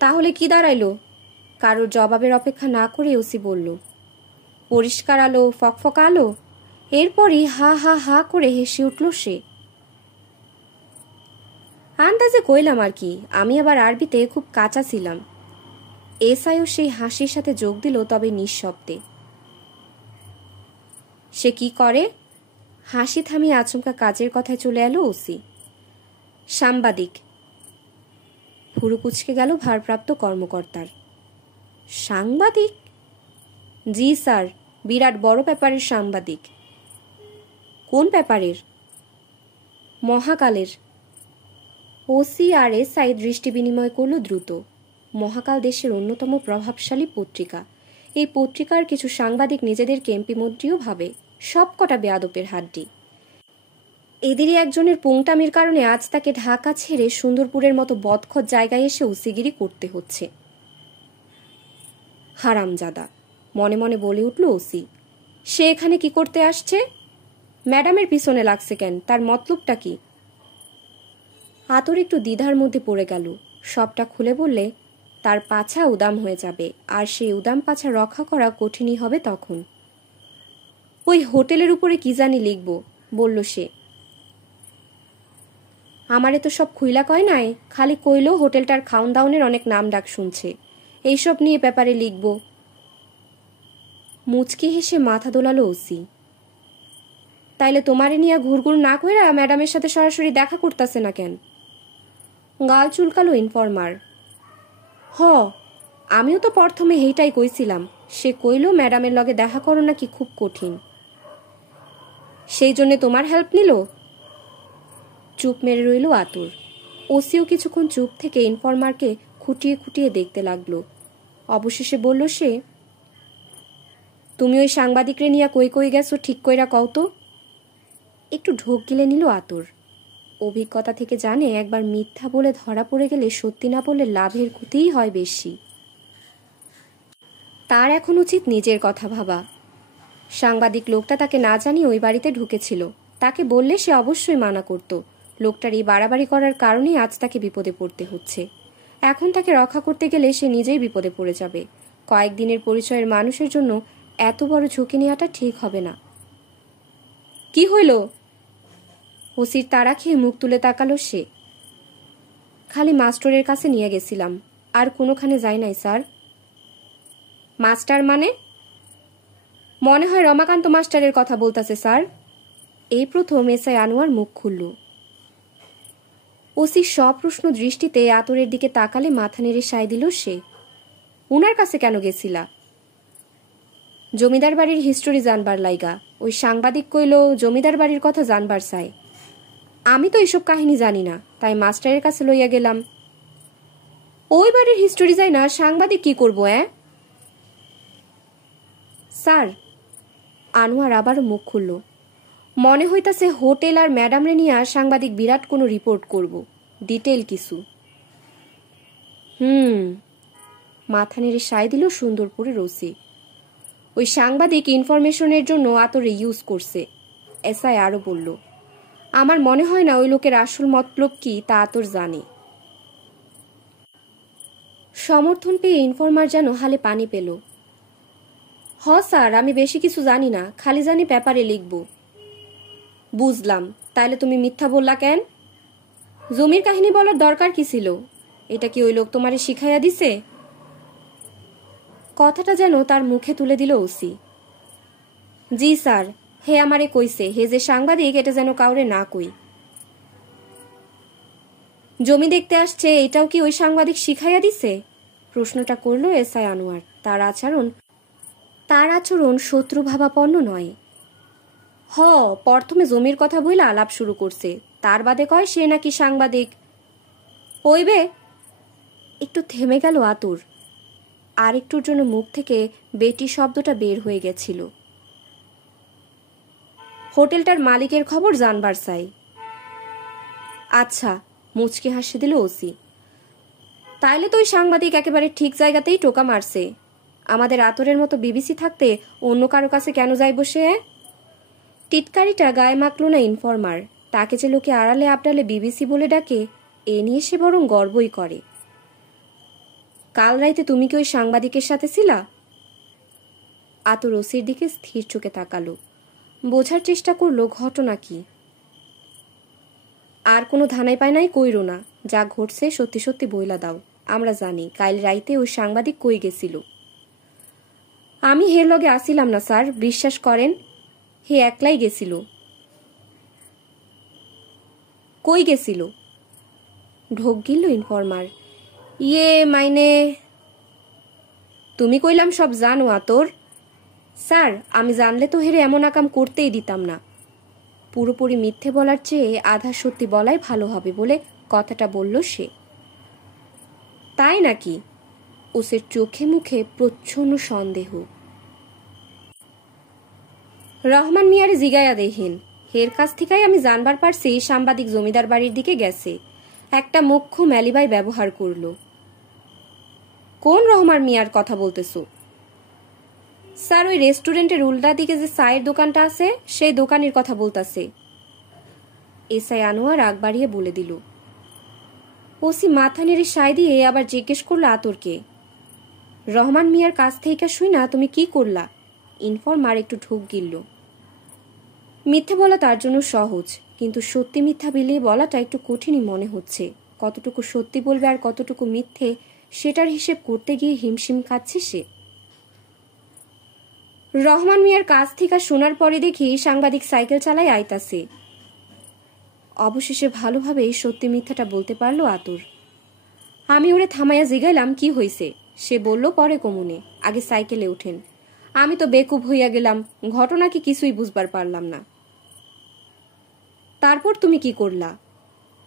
তাহলে কি দাঁড়াইল? কারোর জবাবের অপেক্ষা না করে ওসি বলল, পরিষ্কার আলো, ফকফক আলো। এরপরই হা হা হা করে হেসে উঠল সে। আন্দাজে কইলাম আর কি, আমি আবার আরবিতে খুব কাঁচা ছিলাম। এসআইও সেই হাসির সাথে যোগ দিল, তবে নিঃশব্দে। সে কি করে? হাসি থামিয়ে আচমকা কাজের কথায় চলে এলো ওসি। সাংবাদিক। ভুরু কুচকে গেল ভারপ্রাপ্ত কর্মকর্তার। সাংবাদিক? জি স্যার, বিরাট বড় ব্যাপারের সাংবাদিক। কোন ব্যাপারের? মহাকালের। ওসি আর এসআই দৃষ্টি বিনিময় করল দ্রুত। মহাকাল দেশের অন্যতম প্রভাবশালী পত্রিকা। এই পত্রিকার কিছু সাংবাদিক নিজেদেরকে এমপি মন্ত্রীও ভাবে। সবকটা বেয়াদপের হাড্ডি। এদেরই একজনের পুংটামির কারণে আজ তাকে ঢাকা ছেড়ে সুন্দরপুরের মতো বদখত জায়গায় এসে ওসিগিরি করতে হচ্ছে। হারামজাদা, মনে মনে বলে উঠল ওসি। সে এখানে কি করতে আসছে? ম্যাডামের পিছনে লাগছে কেন? তার মতলবটা কি? আতর একটু দ্বিধার মধ্যে পড়ে গেল। সবটা খুলে বললে তার পাছা উদাম হয়ে যাবে, আর সেই উদাম পাছা রক্ষা করা কঠিনই হবে তখন। ওই হোটেলের উপরে কি জানি লিখব, বলল সে। আমারে তো সব খুইলা কয় নাই, খালি কইল হোটেলটার খাউন দাউনের অনেক নাম ডাক শুনছে, এইসব নিয়ে পেপারে লিখব। মুচকি হেসে মাথা দোলালো ওসি। তাইলে তোমারে নিয়ে ঘুরঘুর না কইরা ম্যাডামের সাথে সরাসরি দেখা করতেছে না কেন? গাল চুলকালো ইনফরমার। হ, আমিও তো প্রথমে হেইটাই কইছিলাম। সে কইল ম্যাডামের লগে দেখা করো নাকি খুব কঠিন, সেই জন্যে তোমার হেল্প নিল। চুপ মেরে রইল আতুর। ওসিও কিছুক্ষণ চুপ থেকে ইনফরমারকে খুঁটিয়ে খুঁটিয়ে দেখতে লাগলো। অবশেষে বলল সে, তুমি ওই সাংবাদিকরে নিয়ে কই কই গেছো ঠিক কইরা কও তো। একটু ঢোক গিলে নিল আতুর। অভিজ্ঞতা থেকে জানে একবার মিথ্যা বলে ধরা পড়ে গেলে সত্যি না বললে লাভের ক্ষতিই হয় বেশি। তার এখন উচিত নিজের কথা ভাবা। সাংবাদিক লোকটা তাকে না জানিয়ে ওই বাড়িতে ঢুকেছিল। তাকে বললে সে অবশ্যই মানা করত। লোকটার এই বাড়াবাড়ি করার কারণেই আজ তাকে বিপদে পড়তে হচ্ছে। এখন তাকে রক্ষা করতে গেলে সে নিজেই বিপদে পড়ে যাবে। কয়েকদিনের পরিচয়ের মানুষের জন্য এত বড় ঝুঁকি নেওয়াটা ঠিক হবে না। কি হইল? ওসির তাড়া খেয়ে মুখ তুলে তাকালো সে। খালি মাস্টারের কাছে নিয়ে গেছিলাম, আর কোনোখানে যাই নাই স্যার। মাস্টার মানে? মনে হয় রমাকান্ত মাস্টারের কথা বলতেছে স্যার। এই প্রথম এসআই আনোয়ার মুখ খুলল। ওসি সপ্রশ্ন দৃষ্টিতে আতরের দিকে তাকালে মাথা নেড়ে সায় দিল সে। উনার কাছে কেন গেছিলা? জমিদার বাড়ির হিস্টোরি জানবার লাইগা। ওই সাংবাদিক কইল জমিদার বাড়ির কথা জানবার চাই। আমি তো এসব কাহিনী জানি না, তাই মাস্টারের কাছে লইয়া গেলাম। ওই বাড়ির হিস্টোরি যাই না সাংবাদিক কি করবো? স্যার, আনোয়ার আবারও মুখ খুলল। মনে হইতাছে হোটেল আর ম্যাডামরে নিয়ে সাংবাদিক বিরাট কোনো রিপোর্ট করব, ডিটেল কিছু। মাথা নেড়ে সায় দিল সুন্দরপুরের ওসি। ওই সাংবাদিক ইনফরমেশনের জন্য আতরে ইউজ করছে, এসআই আরো বলল। আমার মনে হয় না ওই লোকের আসল মতলব কি তা আতর জানে। সমর্থন পেয়ে ইনফরমার যেন হালে পানি পেল। হ স্যার, আমি বেশি কিছু জানি না, খালি জানি পেপারে লিখব। বুঝলাম, তাইলে তুমি মিথ্যা বললা কেন? জমির কাহিনী বলার দরকার কি ছিল? এটা কি ওই লোক তোমারে শিখাইয়া দিছে? কথাটা যেন তার মুখে তুলে দিল ওসি। জি স্যার, হে আমারে কইছে হে যে সাংবাদিক এটা যেন কাউরে না কই। জমি দেখতে আসছে এটাও কি ওই সাংবাদিক শিখাইয়া দিছে? প্রশ্নটা করল এসআই আনোয়ার। তার আচরণ শত্রুভাবাপন্ন নয়। প্রথমে জমির কথা বইলা আলাপ শুরু করছে, তার বাদে কয় সে নাকি সাংবাদিক। হইবে। একটু থেমে গেল আতুর। আর একটুর জন্য মুখ থেকে বেটি শব্দটা বের হয়ে গেছিল। হোটেলটার মালিকের খবর জানবার চাই। আচ্ছা, মুচকি হাসি দিল ওসি। তাইলে তো ওই সাংবাদিক একেবারে ঠিক জায়গাতেই টোকা মারছে। আমাদের আতরের মতো বিবিসি থাকতে অন্য কারো কাছে কেন যাইব সে? টিটকারিটা গায়ে মাখল না ইনফরমার। তাকে যে লোকে আড়ালে আবডালে বিবিসি বলে ডাকে, এ নিয়ে সে বরং গর্বই করে। কাল রাইতে তুমি কি ওই সাংবাদিকের সাথে ছিলা? আতর ওসির দিকে স্থির চোখে তাকালো। বোঝার চেষ্টা করলো ঘটনা কি। আর কোনো ধানাই পায় নাই কইরো না, যা ঘটছে সত্যি সত্যি বইলা দাও। আমরা জানি কাল রাইতে ওই সাংবাদিক কই গেছিল। আমি হের লগে আসিলাম না স্যার, বিশ্বাস করেন। হে একলাই গেছিল। কই গেছিল? ঢোক গিলল ইনফরমার। মাইনে তুমি কইলাম সব জানো আতর। স্যার, আমি জানলে তো হেরে এমন আকাম করতেই দিতাম না। পুরোপুরি মিথ্যে বলার চেয়ে আধা সত্যি বলাই ভালো হবে বলে কথাটা বলল সে। তাই নাকি? ওসের চোখে মুখে প্রচ্ছন্ন সন্দেহ। রহমান মিয়ারে জিগাইয়া দেহিন, হের কাছ থেকেই আমি জানবার পারছি সাংবাদিক জমিদার বাড়ির দিকে গেছে। একটা মুখ্য ম্যালিবাই ব্যবহার করল। কোন রহমান মিয়ার কথা বলতেছো? স্যার, ওই রেস্টুরেন্টের উল্টা দিকে যে চায়ের দোকানটা আছে সেই দোকানের কথা বলতাছে। এসআই আনোয়ার আগ বাড়িয়ে বলে দিল। ওসি মাথা নেড়ে সায় দিয়ে আবার জিজ্ঞেস করলো আতরকে, রহমান মিয়ার কাছ থেকে শুই না তুমি কি করলা? ইনফরমার একটু ঢোক গিলল। মিথ্যে বলা তার জন্য সহজ, কিন্তু সত্যি মিথ্যা বিলিয়ে বলাটা একটু কঠিনই মনে হচ্ছে। কতটুকু সত্যি বলবে আর কতটুকু মিথ্যে সেটার হিসেব করতে গিয়ে হিমশিম খাচ্ছে সে। রহমান মিয়ার কাছ থেকে শোনার পরে দেখি সাংবাদিক সাইকেল চালায় আইতাছে। অবশেষে ভালোভাবে সত্যি মিথ্যাটা বলতে পারলো আতুর। আমি ওরে থামাইয়া জিগাইলাম কি হইছে। সে বলল পরে কমুনে, আগে সাইকেলে উঠেন। আমি তো বেকুব হইয়া গেলাম, ঘটনা কি কিছুই বুঝবার পারলাম না। তারপর তুমি কি করলা?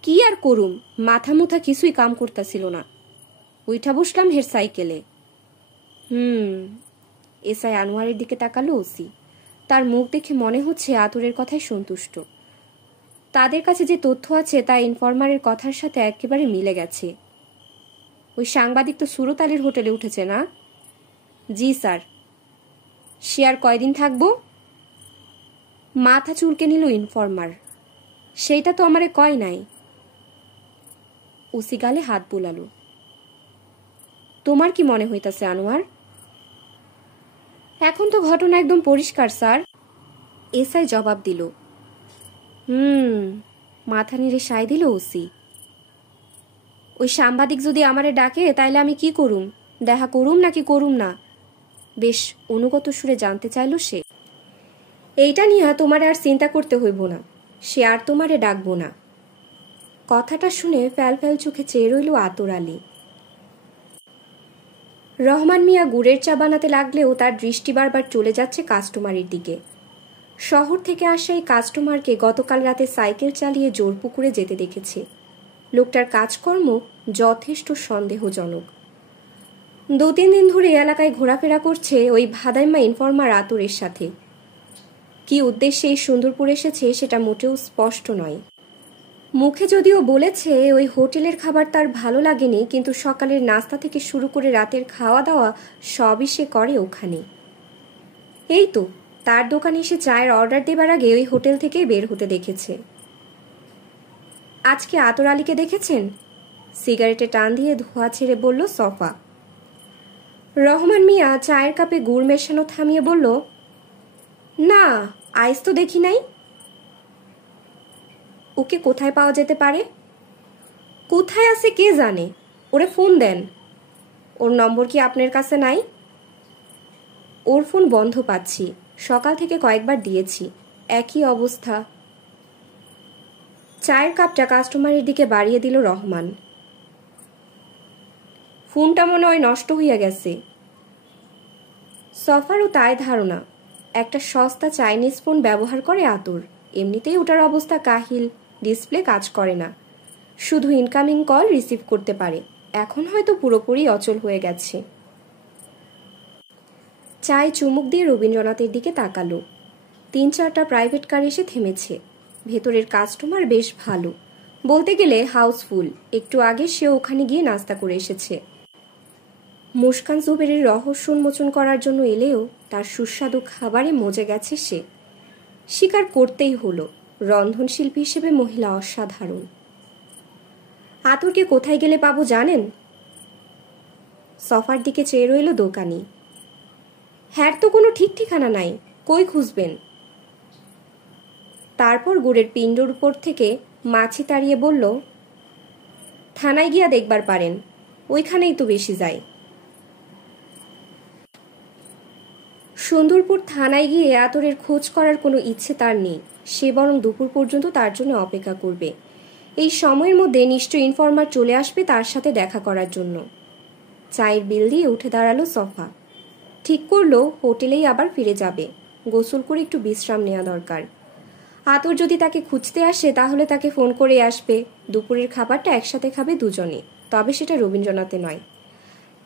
কি আর করুম, মাথা মুথা কিছুই কাম করতেছিল না। উইঠা বসলাম হের সাইকেলে। এসআই আনোয়ারের দিকে তাকালো ওসি। তার মুখ দেখে মনে হচ্ছে আতুরের কথায় সন্তুষ্ট। তাদের কাছে যে তথ্য আছে তা ইনফরমারের কথার সাথে একেবারে মিলে গেছে। ওই সাংবাদিক তো সুরত আলীর হোটেলে উঠেছে না? জি স্যার। সে আর কয়দিন থাকবো? মাথা চুলকে নিল ইনফরমার। সেইটা তো আমারে কয় নাই। ওসি গালে হাত বুলালো। তোমার কি মনে হইতাছে আনোয়ার? এখন তো ঘটনা একদম পরিষ্কার স্যার, এসআই জবাব দিল। মাথা নেড়ে সায় দিল ওসি। ওই সাংবাদিক যদি আমারে ডাকে তাইলে আমি কি করুম? দেখা করুম নাকি করুম না? বেশ অনুগত সুরে জানতে চাইল সে। এইটা নিয়ে তোমারে আর চিন্তা করতে হইব না, সে আর তোমারে ডাকবো না। কথাটা শুনে ফ্যাল ফ্যাল চোখে চেয়ে রইল আতর আলী। রহমান মিয়া গুড়ের চা বানাতে লাগলেও তার দৃষ্টি বারবার চলে যাচ্ছে কাস্টমারের দিকে। শহর থেকে আসা এই কাস্টমারকে গতকাল রাতে সাইকেল চালিয়ে জোরপুকুরে যেতে দেখেছে। লোকটার কাজকর্ম যথেষ্ট সন্দেহজনক। 2-3 দিন ধরে এলাকায় ঘোরাফেরা করছে ওই ভাদাইমা ইনফরমার আতরের সাথে। কি উদ্দেশ্যে এই সুন্দরপুর এসেছে সেটা মোটেও স্পষ্ট নয়। মুখে যদিও বলেছে ওই হোটেলের খাবার তার ভালো লাগেনি, কিন্তু সকালের নাস্তা থেকে শুরু করে রাতের খাওয়া দাওয়া সবই সে করে ওখানে। এই তো তার দোকানে এসে চায়ের অর্ডার দেবার আগে ওই হোটেল থেকেই বের হতে দেখেছে। আজকে আতর আলীকে দেখেছেন? সিগারেটে টান দিয়ে ধোঁয়া ছেড়ে বলল সফা। রহমান মিয়া চায়ের কাপে গুড় মেশানো থামিয়ে বলল, না আইস তো দেখি নাই। ওকে কোথায় পাওয়া যেতে পারে? কোথায় আছে কে জানে, ওরে ফোন দেন। ওর নম্বর কি আপনার কাছে নাই? ওর ফোন বন্ধ পাচ্ছি, সকাল থেকে কয়েকবার দিয়েছি, একই অবস্থা। চায়ের কাপটা কাস্টমারের দিকে বাড়িয়ে দিল রহমান। ফোনটা মনে হয় নষ্ট হইয়া গেছে। সফারও তাই ধারণা। একটা সস্তা চাইনিজ ফোন ব্যবহার করে আতর, এমনিতেই ওটার অবস্থা কাহিল, ডিসপ্লে কাজ করে না, শুধু ইনকামিং কল রিসিভ করতে পারে। এখন হয়তো পুরোপুরি অচল হয়ে গেছে। চায় চুমুক দিয়ে রবীন্দ্রনাথের দিকে তাকালো। 3-4টা প্রাইভেট কার এসে থেমেছে। ভেতরের কাস্টমার বেশ ভালো, বলতে গেলে হাউসফুল। একটু আগে সে ওখানে গিয়ে নাস্তা করে এসেছে। মুস্কান জুবেরের রহস্য উন্মোচন করার জন্য এলেও তার সুস্বাদু খাবারে মজে গেছে সে। স্বীকার করতেই হলো, রন্ধনশিল্পী হিসেবে মহিলা অসাধারণ। আতরকে কোথায় গেলে পাবো জানেন? সফার দিকে চেয়ে রইল দোকানি। হ্যার তো কোনো ঠিক ঠিকানা নাই, কই খুঁজবেন? তারপর গুড়ের পিণ্ডর উপর থেকে মাছি তাড়িয়ে বলল, থানায় গিয়া দেখবার পারেন, ওইখানেই তো বেশি যায়। সুন্দরপুর থানায় গিয়ে আতরের খোঁজ করার কোনো ইচ্ছে তার নেই। সে বরং দুপুর পর্যন্ত তার জন্য অপেক্ষা করবে। এই সময়ের মধ্যে নিশ্চয়ই ইনফরমার চলে আসবে তার সাথে দেখা করার জন্য। চায়ের বিল দিয়ে উঠে দাঁড়ালো সফা। ঠিক করলো হোটেলেই আবার ফিরে যাবে। গোসল করে একটু বিশ্রাম নেওয়া দরকার। আতর যদি তাকে খুঁজতে আসে তাহলে তাকে ফোন করে আসবে। দুপুরের খাবারটা একসাথে খাবে দুজনে, তবে সেটা রবীন্দ্রনাথে নয়।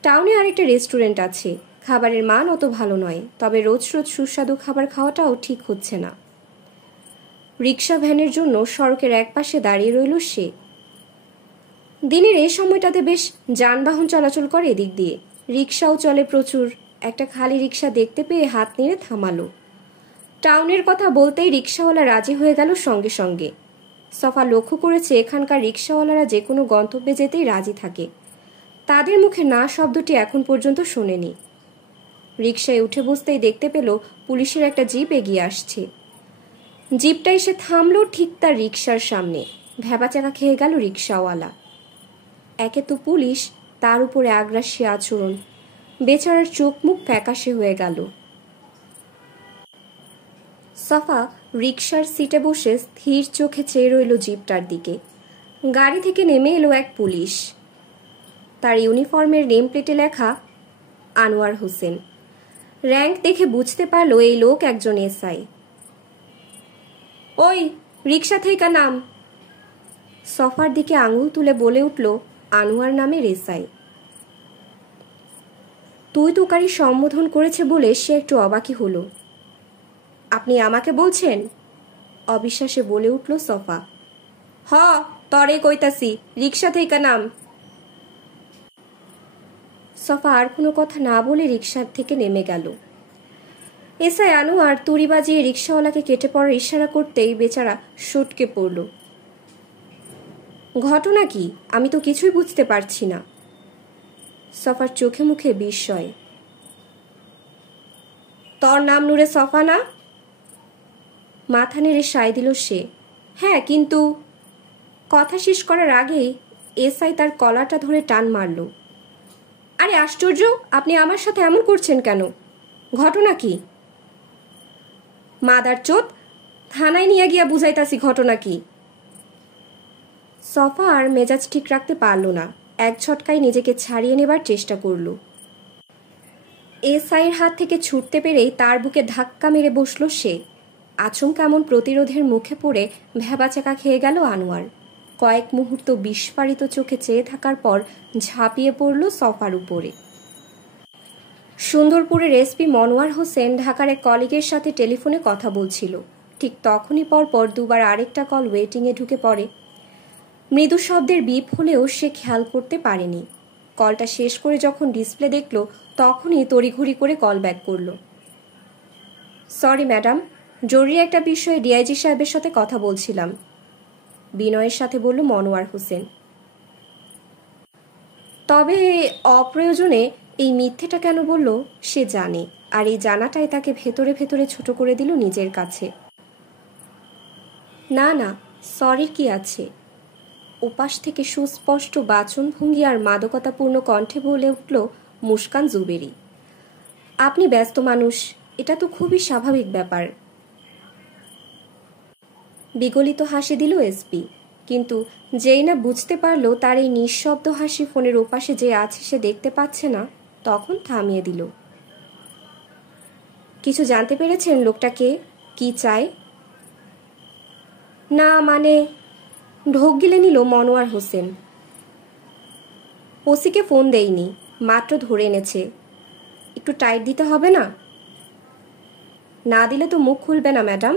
টাউনে আরেকটা রেস্টুরেন্ট আছে, খাবারের মান অত ভালো নয়, তবে রোজ রোজ সুস্বাদু খাবার খাওয়াটাও ঠিক হচ্ছে না। রিক্সা ভ্যানের জন্য সড়কের একপাশে দাঁড়িয়ে রইল সে। দিনের এই সময়টাতে বেশ যানবাহন চলাচল করে এদিক দিয়ে, রিক্সাও চলে প্রচুর। একটা খালি রিক্সা দেখতে পেয়ে হাত নেড়ে থামালো। টাউনের কথা বলতেই রিক্সাওয়ালা রাজি হয়ে গেল সঙ্গে সঙ্গে। সফা লক্ষ্য করেছে এখানকার রিক্সাওয়ালারা যে কোনো গন্তব্যে যেতেই রাজি থাকে। তাদের মুখে না শব্দটি এখন পর্যন্ত শোনেনি। রিক্সায় উঠে বসতেই দেখতে পেল পুলিশের একটা জিপ এগিয়ে আসছে। জিপটা এসে থামলো ঠিক তার রিক্সার সামনে। ভ্যাবাচাকা খেয়ে গেল রিক্সাওয়ালা। একে তো পুলিশ, তার উপরে আগ্রাসী আচরণ, বেচারার চোখ মুখ ফ্যাকাশে হয়ে গেল। সফা রিকশার সিটে বসে স্থির চোখে চেয়ে রইল জিপটার দিকে। গাড়ি থেকে নেমে এলো এক পুলিশ। তার ইউনিফর্মের নেম প্লেটে লেখা আনোয়ার হোসেন। র্যাঙ্ক দেখে বুঝতে পারল এই লোক একজন এসআই। ওই রিকশা থেকে নাম। সফার দিকে আঙুল তুলে বলে উঠল আনোয়ার নামের এসআই। তুই তোকারি সম্বোধন করেছে বলে সে একটু অবাকই হলো। আপনি আমাকে বলছেন? অবিশ্বাসে বলে উঠল সফা। হ, তরে কইতাছি, রিকশা থেকে নাম। সফা আর কোনো কথা না বলে রিকশার থেকে নেমে গেল। এসআই আনোয়ার তুড়ি বাজিয়ে রিকশাওয়ালাকে কেটে পড়ার ইশারা করতেই বেচারা সটকে পড়ল। ঘটনা কি? আমি তো কিছুই বুঝতে পারছি না। সফার চোখে মুখে বিস্ময়। তোর নাম নূরে সফা না? মাথা নেড়ে সায় দিল সে। হ্যাঁ, কিন্তু কথা শেষ করার আগেই এসআই তার কলারটা ধরে টান মারল। আরে আশ্চর্য, আপনি আমার সাথে এমন করছেন কেন? ঘটনা কি? মাদার চোদ, থানায় নিয়ে গিয়া বুঝাইতাছি ঘটনা কি। সফা আর মেজাজ ঠিক রাখতে পারল না। এক ঝটকায় নিজেকে ছাড়িয়ে নেবার চেষ্টা করল। এসআইয়ের হাত থেকে ছুটতে পেরেই তার বুকে ধাক্কা মেরে বসল সে। আচমকা এমন প্রতিরোধের মুখে পড়ে ভ্যাবাচাকা খেয়ে গেল আনোয়ার। কয়েক মুহূর্ত বিস্ফারিত চোখে চেয়ে থাকার পর ঝাঁপিয়ে পড়ল সফার উপরে। সুন্দরপুরের এসপি মনোয়ার হোসেন ঢাকার এক কলিগের সাথে টেলিফোনে কথা বলছিল। ঠিক তখনই পরপর দুবার আরেকটা কল ওয়েটিংয়ে ঢুকে পড়ে। মৃদু শব্দের বিপ হলেও সে খেয়াল করতে পারেনি। কলটা শেষ করে যখন ডিসপ্লে দেখল তখনই তড়িঘড়ি করে কল ব্যাক করল। সরি ম্যাডাম, জরুরি একটা বিষয়ে ডিআইজি সাহেবের সাথে কথা বলছিলাম, বিনয়ের সাথে বলল মনোয়ার হোসেন। তবে অপ্রয়োজনে এই মিথ্যেটা কেন বলল সে জানে, আর এই জানাটাই তাকে ভেতরে ভেতরে ছোট করে দিল নিজের কাছে। না না, সরির কি আছে? উপাস থেকে সুস্পষ্ট বাচনভঙ্গি আর মাদকতাপূর্ণ কণ্ঠে বলে উঠল মুস্কান জুবেরি। আপনি ব্যস্ত মানুষ, এটা তো খুবই স্বাভাবিক ব্যাপার। বিগলিত হাসি দিল এসপি, কিন্তু যেই না বুঝতে পারল তার এই নিঃশব্দ হাসি ফোনের ওপাশে যে আছে সে দেখতে পাচ্ছে না, তখন থামিয়ে দিল। কিছু জানতে পেরেছেন লোকটাকে কি চায়? না মানে, ঢোক গিলে নিল মনোয়ার হোসেন। ওসিকে ফোন দেয়নি, মাত্র ধরে এনেছে। একটু টাইট দিতে হবে না? না দিলে তো মুখ খুলবে না ম্যাডাম।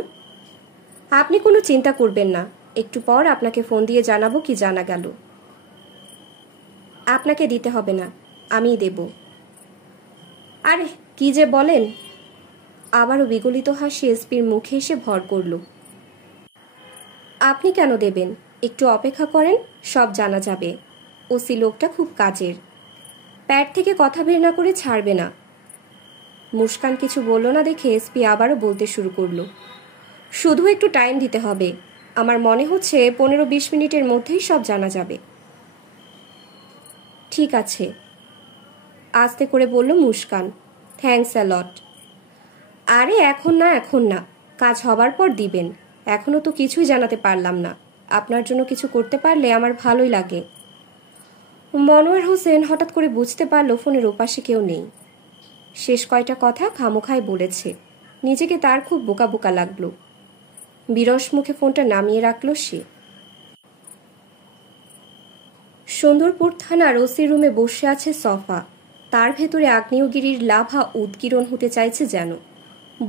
আপনি কোনো চিন্তা করবেন না, একটু পর আপনাকে ফোন দিয়ে জানাবো কি জানা গেল। আপনাকে দিতে হবে না, আমিই দেব। আরে কি যে বলেন! আবারও বিগলিত হাসি এসপির মুখে এসে ভর করল। আপনি কেন দেবেন? একটু অপেক্ষা করেন, সব জানা যাবে। ওসি লোকটা খুব কাজের, প্যাট থেকে কথা বের না করে ছাড়বে না। মুস্কান কিছু বলল না দেখে এসপি আবারও বলতে শুরু করলো। শুধু একটু টাইম দিতে হবে, আমার মনে হচ্ছে 15-20 মিনিটের মধ্যেই সব জানা যাবে। ঠিক আছে, আস্তে করে বলল মুস্কান। থ্যাঙ্কস অ্যা লট। আরে এখন না, কাজ হবার পর দিবেন। এখনো তো কিছুই জানাতে পারলাম না, আপনার জন্য কিছু করতে পারলে আমার ভালোই লাগে। মনোয়ার হোসেন হঠাৎ করে বুঝতে পারল ফোনের ওপাশে কেউ নেই। শেষ কয়টা কথা খামোখায় বলেছে, নিজেকে তার খুব বোকা বোকা লাগলো। বিরস মুখে ফোনটা নামিয়ে রাখল সে। সুন্দরপুর থানার ওসি রুমে বসে আছে সফা। তার ভেতরে আগ্নেয়গিরির লাভা উদগীরণ হতে চাইছে যেন।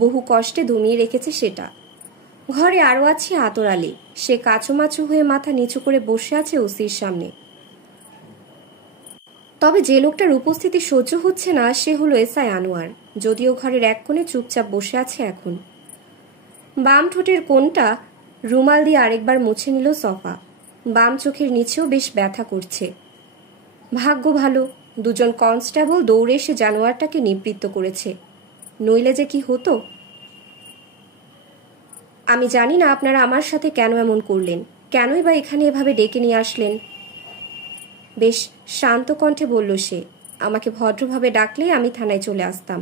বহু কষ্টে দমিয়ে রেখেছে সেটা। ঘরে আরও আছে আতর আলী, সে কাচুমাচু হয়ে মাথা নিচু করে বসে আছে ওসির সামনে। তবে যে লোকটার উপস্থিতি সহ্য হচ্ছে না সে হলো এসআই আনোয়ার, যদিও ঘরের এক কোণে চুপচাপ বসে আছে এখন। বাম ঠোঁটের কোণটা রুমাল দিয়ে আরেকবার মুছে নিল সফা। বাম চোখের নিচেও বেশ ব্যথা করছে। ভাগ্য ভালো, দুজন কনস্টেবল দৌড়ে এসে জানোয়ারটাকে নিবৃত্ত করেছে, নইলে যে কি হতো। আমি জানি না আপনারা আমার সাথে কেন এমন করলেন, কেনই বা এখানে এভাবে ডেকে নিয়ে আসলেন। বেশ শান্ত কণ্ঠে বলল সে। আমাকে ভদ্রভাবে ডাকলে আমি থানায় চলে আসতাম।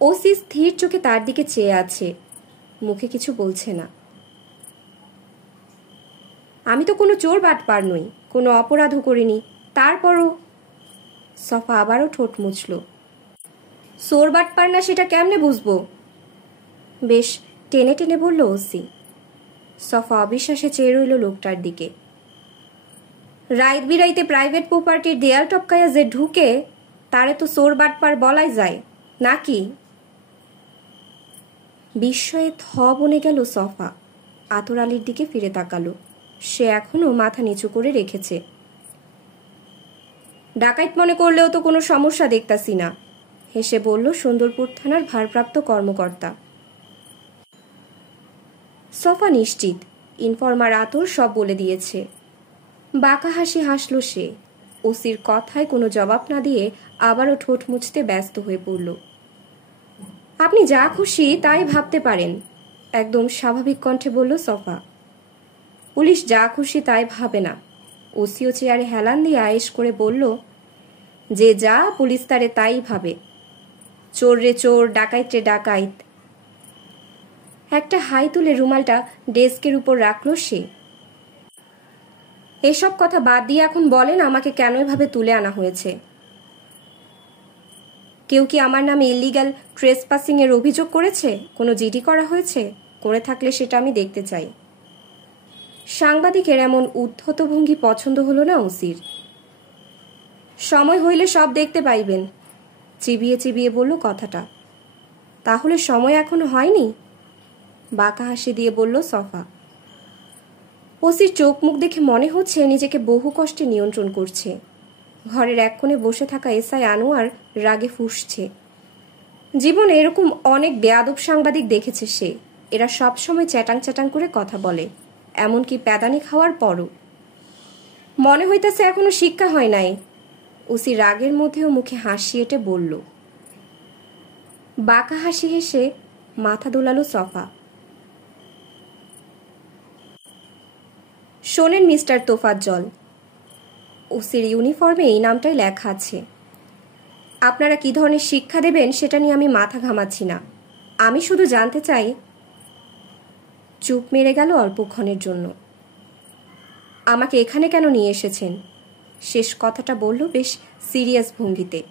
ওসি স্থির চোখে তার দিকে চেয়ে আছে। মুখে কিছু বলছে না। আমি তো কোনো চোর বাটপার নই, কোনো অপরাধও করিনি, তারপরও। সফা আবারও ঠোঁট মুছল। চোর বাটপার না সেটা কেমনে বুঝবো? বেশ টেনে টেনে বলল ওসি। সফা অবিশ্বাসে চেয়ে রইল লোকটার দিকে। রাইত বিরাইতে প্রাইভেট প্রপার্টির দেয়াল টপকাইয়া যে ঢুকে তারে তো চোর বাটপার বলাই যায় নাকি? বিস্ময়ে থ বনে গেল সফা। আতর আলীর দিকে ফিরে তাকালো। সে এখনো মাথা নিচু করে রেখেছে। ডাকাইত মনে করলেও তো কোনো সমস্যা দেখতাছি না, হেসে বলল সুন্দরপুর থানার ভারপ্রাপ্ত কর্মকর্তা। সফা নিশ্চিত ইনফরমার আতর সব বলে দিয়েছে। বাঁকা হাসি হাসল সে। ওসির কথায় কোনো জবাব না দিয়ে আবারও ঠোঁট মুছতে ব্যস্ত হয়ে পড়ল। আপনি যা খুশি তাই ভাবতে পারেন, একদম স্বাভাবিক কণ্ঠে বলল সফা। পুলিশ যা খুশি তাই ভাবে না। ওসিও চেয়ারে হেলান দিয়ে আয়েশ করে বলল, যে যা পুলিশ তারে তাই ভাবে। চোর রে চোর, ডাকাইত রে ডাকাইত। একটা হাই তুলে রুমালটা ডেস্কের উপর রাখল সে। এসব কথা বাদ দিয়ে এখন বলেন আমাকে কেন এভাবে তুলে আনা হয়েছে? কেউ কি আমার নামে ইলিগ্যাল ট্রেসপাসিং এর অভিযোগ করেছে? কোনো জিডি করা হয়েছে? করে থাকলে সেটা আমি দেখতে চাই। সাংবাদিকের এমন উদ্ধত ভঙ্গি পছন্দ হলো না ওসির। সময় হইলে সব দেখতে পাইবেন, চিবিয়ে চিবিয়ে বলল কথাটা। তাহলে সময় এখনো হয়নি? বাঁকা হাসি দিয়ে বলল সফা। ওসির চোখ মুখ দেখে মনে হচ্ছে নিজেকে বহু কষ্টে নিয়ন্ত্রণ করছে। ঘরের এক কোণে বসে থাকা এসআই আনোয়ার রাগে ফুঁসছে। জীবনে এরকম অনেক বেয়াদব সাংবাদিক দেখেছে সে। এরা সব সময় চ্যাটাং চ্যাটাং করে কথা বলে, এমনকি প্যাদানি খাওয়ার পরও। মনে হইতেছে এখনো শিক্ষা হয় নাই। ওসি রাগের মধ্যেও মুখে হাসি এঁটে বলল। বাঁকা হাসি হেসে মাথা দোলালো সফা। শোনেন মিস্টার তোফাজ্জল, ওসির ইউনিফর্মে এই নামটাই লেখা আছে। আপনারা কি ধরনের শিক্ষা দেবেন সেটা নিয়ে আমি মাথা ঘামাচ্ছি না। আমি শুধু জানতে চাই। চুপ মেরে গেল অল্পক্ষণের জন্য। আমাকে এখানে কেন নিয়ে এসেছেন? শেষ কথাটা বলল বেশ সিরিয়াস ভঙ্গিতে।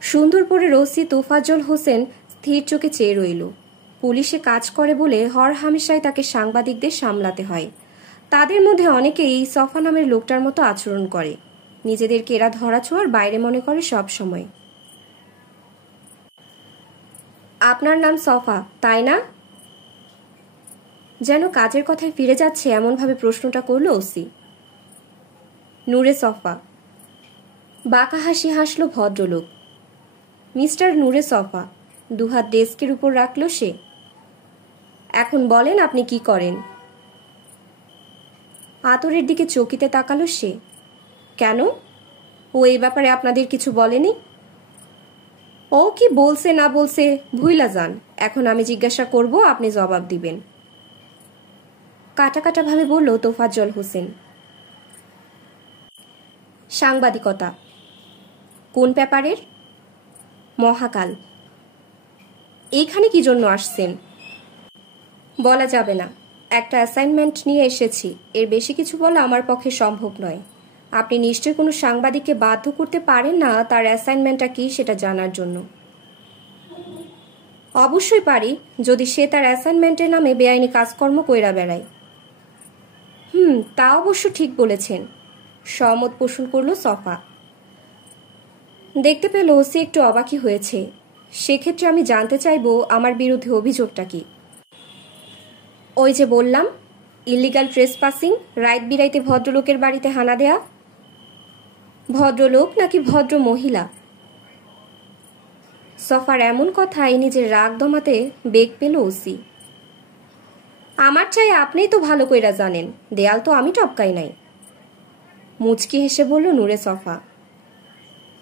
সুন্দরপুরের ওসি তোফাজ্জল হোসেন স্থির চোখে চেয়ে রইল। পুলিশে কাজ করে বলে হর হামেশাই তাকে সাংবাদিকদের সামলাতে হয়। তাদের মধ্যে অনেকেই এই সফা নামের লোকটার মতো আচরণ করে। নিজেদেরকে এরা ধরাছোঁয়ার বাইরে মনে করে সব সময়। আপনার নাম সফা, তাই না? যেন কাজের কথায় ফিরে যাচ্ছে এমনভাবে প্রশ্নটা করল ওসি। নূরে সফা। বাঁকা হাসি হাসল ভদ্রলোক। মিস্টার নূরে সফা। দুহাত ডেস্কের উপর রাখল সে। এখন বলেন আপনি কি করেন? আতরের দিকে চকিতে তাকালো সে। কেন? ও এই ব্যাপারে আপনাদের কিছু বলেনি? ও কি বলছে না বলছে ভুইলা যান। এখন আমি জিজ্ঞাসা করব, আপনি জবাব দিবেন। কাটা কাটা ভাবে বলল তোফাজ্জল হোসেন। সাংবাদিকতা। কোন ব্যাপারের? মহাকাল। এইখানে কি জন্য আসছেন? বলা যাবে না। একটা অ্যাসাইনমেন্ট নিয়ে এসেছি, এর বেশি কিছু বলা আমার পক্ষে সম্ভব নয়। আপনি নিশ্চয়ই কোনো সাংবাদিককে বাধ্য করতে পারেন না তার অ্যাসাইনমেন্টটা কি সেটা জানার জন্য। অবশ্যই পারি, যদি সে তার অ্যাসাইনমেন্টের নামে বেআইনি কাজকর্ম কইরা বেড়ায়। তা অবশ্য ঠিক বলেছেন, সহমত পোষণ করল সফা। দেখতে পেল ওসি একটু অবাকই হয়েছে। সেক্ষেত্রে আমি জানতে চাইব আমার বিরুদ্ধে অভিযোগটা কি। ওই যে বললাম, ইলিগাল ট্রেসপাসিং, রাইত বিরাইতে ভদ্রলোকের বাড়িতে হানা দেয়া। ভদ্রলোক নাকি ভদ্র মহিলা? সফার এমন কথায় নিজের রাগ দমাতে বেগ পেল ওসি। আমার চাই আপনিই তো ভালো কইরা জানেন, দেয়াল তো আমি টপকাই নাই। মুচকি হেসে বলল নূরে সফা।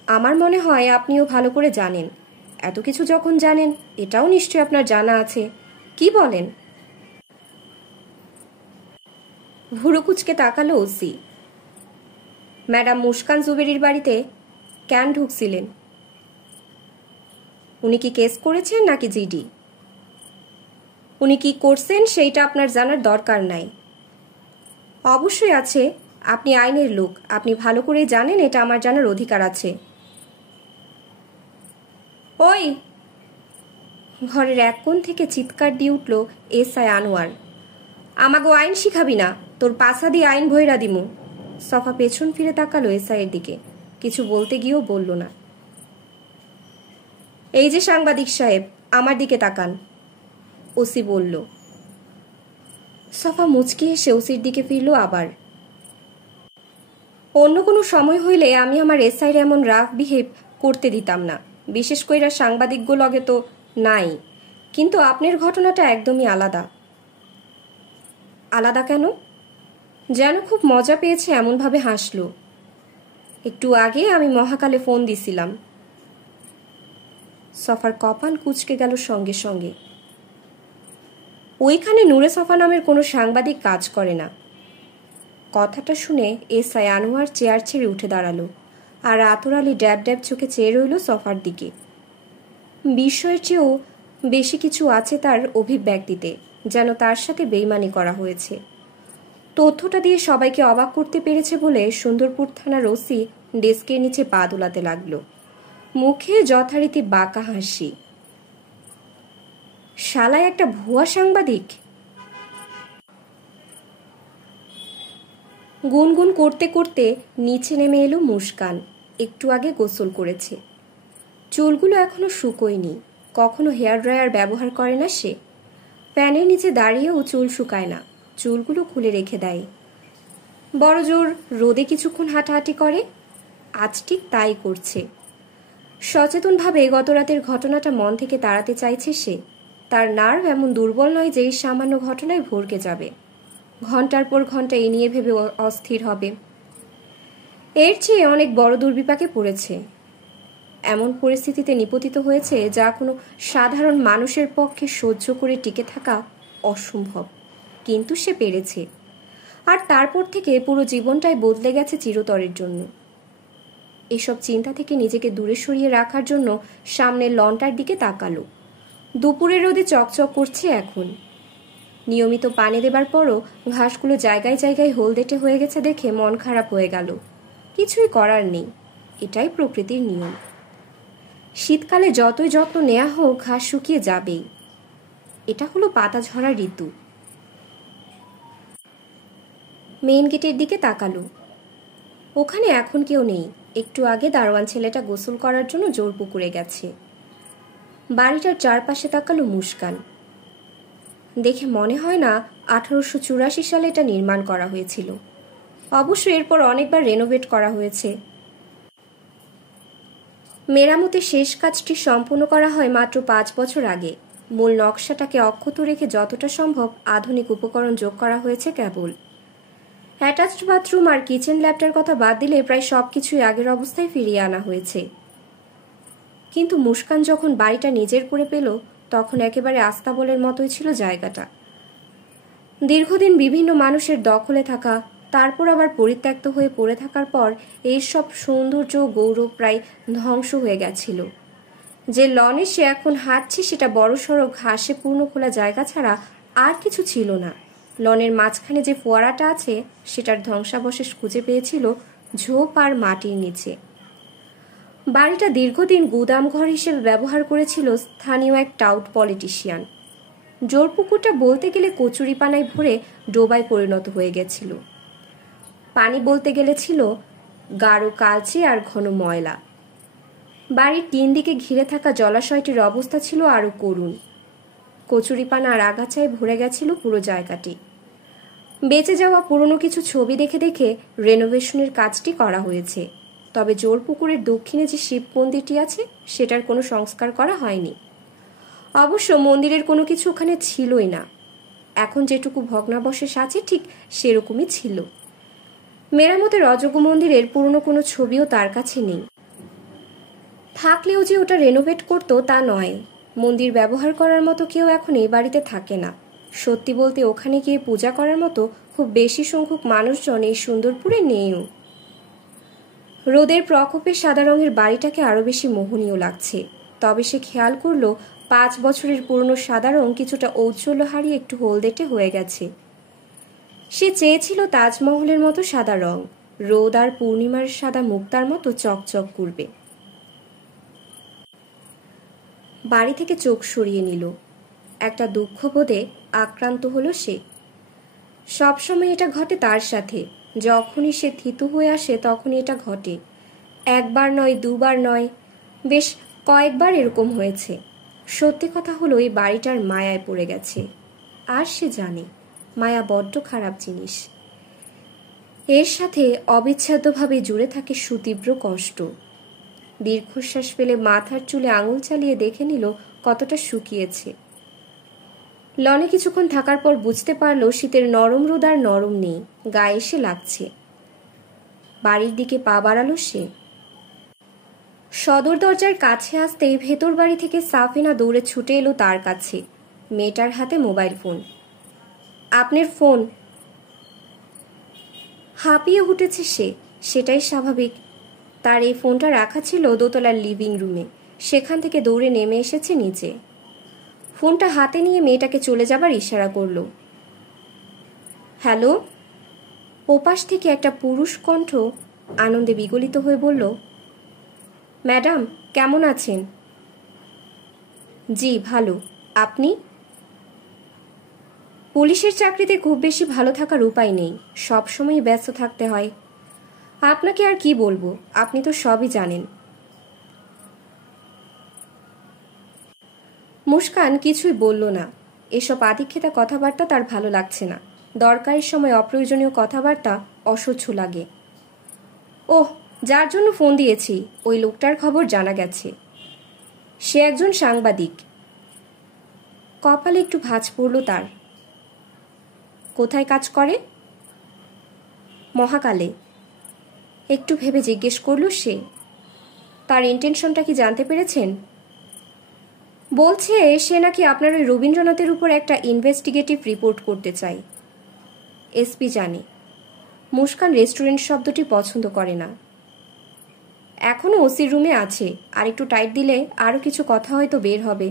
আমার মনে হয় আপনিও ভালো করে জানেন। এত কিছু যখন জানেন, এটাও নিশ্চয়ই আপনার জানা আছে। কি বলেন? ভুরু কুচকে তাকালো ওসি। ম্যাডাম মুস্কান জুবেরির বাড়িতে কেন ঢুকছিলেন? উনি কি কেস করেছেন নাকি জিডি? উনি কি করছেন সেইটা আপনার জানার দরকার নাই। অবশ্যই আছে, আপনি আইনের লোক, আপনি ভালো করেই জানেন এটা আমার জানার অধিকার আছে। ওই, ঘরের এক কোণ থেকে চিৎকার দিয়ে উঠল এসআই আনোয়ার। আমাগো আইন শিখাবি না, তোর পাছা দিয়ে আইন ভৈরা দিমু। সফা পেছন ফিরে তাকালো এসআইয়ের দিকে, কিছু বলতে গিয়েও বলল না। এই যে সাংবাদিক সাহেব, আমার দিকে তাকান, ওসি বলল। সফা মুচকি এসে ওসির দিকে ফিরল আবার। অন্য কোনো সময় হইলে আমি আমার এসআইয়ের এমন রাফ বিহেভ করতে দিতাম না, বিশেষ কইরা সাংবাদিকগো লগে তো নাই, কিন্তু আপনার ঘটনাটা একদমই আলাদা। আলাদা কেন? যেন খুব মজা পেয়েছে এমনভাবে হাসল। একটু আগে আমি মহাকালে ফোন দিছিলাম। সফার কপাল কুঁচকে গেল সঙ্গে সঙ্গে। ওইখানে নূরে সফা নামের কোনো সাংবাদিক কাজ করে না। কথাটা শুনে এসআই আনোয়ার চেয়ার ছেড়ে উঠে দাঁড়ালো, আর আতর আলী ড্যাব ড্যাব চোখে চেয়ে রইল সফার দিকে। বিষয়ের চেয়েও বেশি কিছু আছে তার অভিব্যক্তিতে, যেন তার সাথে বেইমানি করা হয়েছে। তথ্যটা দিয়ে সবাইকে অবাক করতে পেরেছে বলে সুন্দরপুর থানার ওসি ডেস্কের নিচে পা দোলাতে লাগলো, মুখে যথারীতি বাঁকা হাসি। শালায় একটা ভুয়া সাংবাদিক। গুনগুন করতে করতে নিচে নেমে এলো মুস্কান। একটু আগে গোসল করেছে, চুলগুলো এখনো শুকোয়নি, কখনো হেয়ার ড্রায়ার ব্যবহার করে না সে। ফ্যানের নিচে দাঁড়িয়েও চুল শুকায় না, চুলগুলো খুলে রেখে দেয়। বড় জোর রোদে কিছুক্ষণ হাঁটাহাঁটি করে, আজ ঠিক তাই করছে। সচেতনভাবে গত রাতের ঘটনাটা মন থেকে তাড়াতে চাইছে সে। তার নার্ভ এমন দুর্বল নয় যে এই সামান্য ঘটনায় ভরকে যাবে, ঘন্টার পর ঘন্টা এই নিয়ে ভেবে অস্থির হবে। এর চেয়ে অনেক বড় দুর্বিপাকে পড়েছে, এমন পরিস্থিতিতে নিপতিত হয়েছে যা কোনো সাধারণ মানুষের পক্ষে সহ্য করে টিকে থাকা অসম্ভব, কিন্তু সে পেরেছে। আর তারপর থেকে পুরো জীবনটাই বদলে গেছে চিরতরের জন্য। এসব চিন্তা থেকে নিজেকে দূরে সরিয়ে রাখার জন্য সামনের লনটার দিকে তাকালো। দুপুরের রোদে চকচক করছে এখন। নিয়মিত পানি দেবার পরও ঘাসগুলো জায়গায় জায়গায় হলদেটে হয়ে গেছে দেখে মন খারাপ হয়ে গেল। কিছুই করার নেই, এটাই প্রকৃতির নিয়ম। শীতকালে যতই যত্ন নেওয়া হোক ঘাস শুকিয়ে যাবেই, এটা হলো পাতা ঝরা ঋতু। মেইন গেটের দিকে তাকালো, ওখানে এখন কেউ নেই। একটু আগে দারোয়ান ছেলেটা গোসল করার জন্য জোর পুকুরে গেছে। বাড়িটার চারপাশে তাকালো মুস্কান। দেখে মনে হয় না 1884 সালে এটা নির্মাণ করা হয়েছিল। অবশ্য এরপর অনেকবার রেনোভেট করা হয়েছে। মেরামতের শেষ কাজটি সম্পূর্ণ করা হয় মাত্র 5 বছর আগে। মূল নকশাটাকে অক্ষত রেখে যতটা সম্ভব আধুনিক উপকরণ যোগ করা হয়েছে কেবল। অ্যাটাচড বাথরুম আর কিচেন ল্যাবটার কথা বাদ দিলে প্রায় সবকিছুই আগের অবস্থায় ফিরিয়ে আনা হয়েছে। কিন্তু মুস্কান যখন বাড়িটা নিজের করে পেল তখন একেবারে আস্তাবলের মতোই ছিল জায়গাটা। দীর্ঘদিন বিভিন্ন মানুষের দখলে থাকা, তারপর আবার পরিত্যক্ত হয়ে পড়ে থাকার পর এই সব সৌন্দর্য গৌরব প্রায় ধ্বংস হয়ে গেছিল। যে লনে সে এখন হাঁটছে সেটা বড়সড় ঘাসে পূর্ণ খোলা জায়গা ছাড়া আর কিছু ছিল না। লনের মাঝখানে যে ফোয়ারাটা আছে সেটার ধ্বংসাবশেষ খুঁজে পেয়েছিল ঝোপ আর মাটির নিচে। বাড়িটা দীর্ঘদিন গুদাম ঘর হিসেবে ব্যবহার করেছিল স্থানীয় এক টাউট পলিটিশিয়ান। জোরপুকুরটা বলতে গেলে কচুরিপানায় ভরে ডোবায় পরিণত হয়ে গেছিল। পানি বলতে গেলে ছিল গাঢ় কালচে আর ঘন ময়লা। বাড়ির 3 দিকে ঘিরে থাকা জলাশয়টির অবস্থা ছিল আরো করুণ। কচুরিপানা আর আগাছায় ভরে গেছিল পুরো জায়গাটি। বেঁচে যাওয়া পুরনো কিছু ছবি দেখে দেখে রেনোভেশনের কাজটি করা হয়েছে, তবে জোরপুকুরের দক্ষিণে যে শিব মন্দিরটি আছে সেটার কোনো সংস্কার করা হয়নি। অবশ্য মন্দিরের কোনো কিছু ওখানে ছিলই না। এখন যেটুকু ভগ্নাবশেষ আছে ঠিক সেরকমই ছিল। মেরামতের অযোগ্য মন্দিরের পুরনো কোনো ছবিও তার কাছে নেই। থাকলেও যে ওটা রেনোভেট করতো তা নয়। মন্দির ব্যবহার করার মতো কেউ এখন এই বাড়িতে থাকে না। সত্যি বলতে ওখানে গিয়ে পূজা করার মতো খুব বেশি সংখ্যক মানুষজন এই সুন্দরপুরে নেইও। রোদের প্রকোপে সাদা রঙের বাড়িটাকে আরো বেশি মোহনীয় লাগছে। তবে সে খেয়াল করল 5 বছরের পুরনো সাদা রং কিছুটা ঔজ্জ্বল্য হারিয়ে একটু হলদেটে হয়ে গেছে। সে চেয়েছিল তাজমহলের মতো সাদা রং, রোদ আর পূর্ণিমার সাদা মুক্তার মতো চকচক করবে। বাড়ি থেকে চোখ সরিয়ে নিল। একটা দুঃখবোধে আক্রান্ত হলো সে। সবসময় এটা ঘটে তার সাথে। যখনই সে থিতু হয়ে আসে তখনই এটা ঘটে। একবার নয়, দুবার নয়, বেশ কয়েকবার এরকম হয়েছে। সত্যি কথা হলো এই বাড়িটার মায়ায় পড়ে গেছে। আর সে জানে মায়া বড্ড খারাপ জিনিস। এর সাথে অবিচ্ছেদ্যভাবে জুড়ে থাকে সুতীব্র কষ্ট। দীর্ঘশ্বাস ফেলে মাথার চুলে আঙুল চালিয়ে দেখে নিল কতটা শুকিয়েছে। লনে কিছুক্ষণ থাকার পর বুঝতে পারল শীতের নরম রোদ আর নরম নেই, গায়ে এসে লাগছে। বাড়ির দিকে পা বাড়ালো সে। সদর দরজার কাছে আসতেই ভেতর বাড়ি থেকে সাফিনা দৌড়ে ছুটে এলো তার কাছে। মেয়েটার হাতে মোবাইল ফোন। আপনার ফোন। হাঁপিয়ে উঠেছে সে। সেটাই স্বাভাবিক। তার এই ফোনটা রাখা ছিল দোতলার লিভিং রুমে। সেখান থেকে দৌড়ে নেমে এসেছে নিচে। ফোনটা হাতে নিয়ে মেয়েটাকে চলে যাবার ইশারা করল। হ্যালো। ওপাশ থেকে একটা পুরুষ কণ্ঠ আনন্দে বিগলিত হয়ে বলল, ম্যাডাম কেমন আছেন? জি ভালো। আপনি? পুলিশের চাকরিতে খুব বেশি ভালো থাকার উপায় নেই, সবসময় ব্যস্ত থাকতে হয়। আপনাকে আর কি বলবো, আপনি তো সবই জানেন। মুস্কান কিছুই বলল না। এসব আদিক্ষেতা কথাবার্তা তার ভালো লাগছে না। দরকারের সময় অপ্রয়োজনীয় কথাবার্তা অসহ্য লাগে। ওহ, যার জন্য ফোন দিয়েছি ওই লোকটার খবর জানা গেছে। সে একজন সাংবাদিক। কপালে একটু ভাঁজ পড়ল তার। কোথায় কাজ করে? মহাকালে। একটু ভেবে জিজ্ঞেস করল সে। তার ইন্টেনশনটা কি জানতে পেরেছেন? বলছে সে নাকি আপনার ওই রবীন্দ্রনাথের উপর একটা ইনভেস্টিগেটিভ রিপোর্ট করতে চায়। এসপি জানে। মুস্কান রেস্টুরেন্ট শব্দটি পছন্দ করে না। এখনো ওসির রুমে আছে, আর একটু টাইট দিলে আরও কিছু কথা হয়তো বের হবে।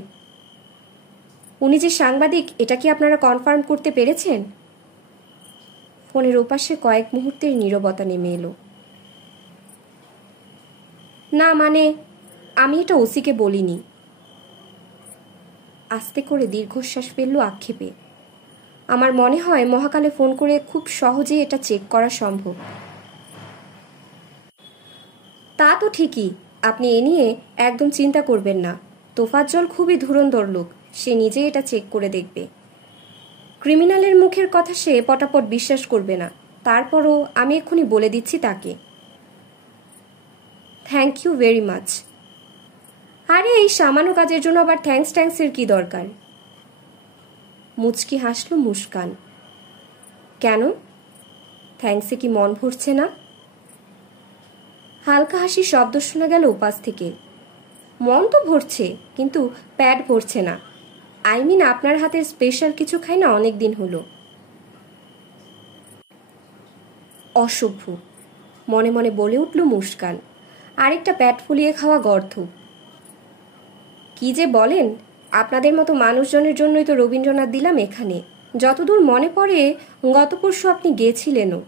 উনি যে সাংবাদিক এটা কি আপনারা কনফার্ম করতে পেরেছেন? ফোনের ওপাশে কয়েক মুহূর্তের নীরবতা নেমে এলো। না মানে আমি এটা ওসিকে বলিনি। আস্তে করে দীর্ঘশ্বাস ফেলল আক্ষেপে। আমার মনে হয় মহাকালে ফোন করে খুব সহজেই এটা চেক করা সম্ভব। তা তো ঠিকই, আপনি এ নিয়ে একদম চিন্তা করবেন না। তোফাজ্জল খুবই ধুরন্ধর লোক, সে নিজে এটা চেক করে দেখবে। ক্রিমিনালের মুখের কথা সে পটাপট বিশ্বাস করবে না। তারপরও আমি এক্ষুনি বলে দিচ্ছি তাকে। Thank you very much. আরে এই সামান্য কাজের জন্য আবার থ্যাঙ্কসের কি দরকার? মুচকি হাসল মুস্কান। কেন, থ্যাঙ্কসে কি মন ভরছে না? হালকা হাসি শব্দ শোনা গেল ওপাশ থেকে। মন তো ভরছে, কিন্তু প্যাড ভরছে না। আই মিন আপনার হাতের স্পেশাল কিছু খাই না অনেক দিন হলো। অসভ্য, মনে মনে বলে উঠল মুস্কান। আরেকটা প্যাট ফুলিয়ে খাওয়া গর্ধ। কি যে বলেন, আপনাদের মতো মানুষজনের জন্যই তো রবীন্দ্রনাথ দিলাম এখানে। যতদূর মনে পড়ে গত পরশু আপনি গিয়েছিলেনও।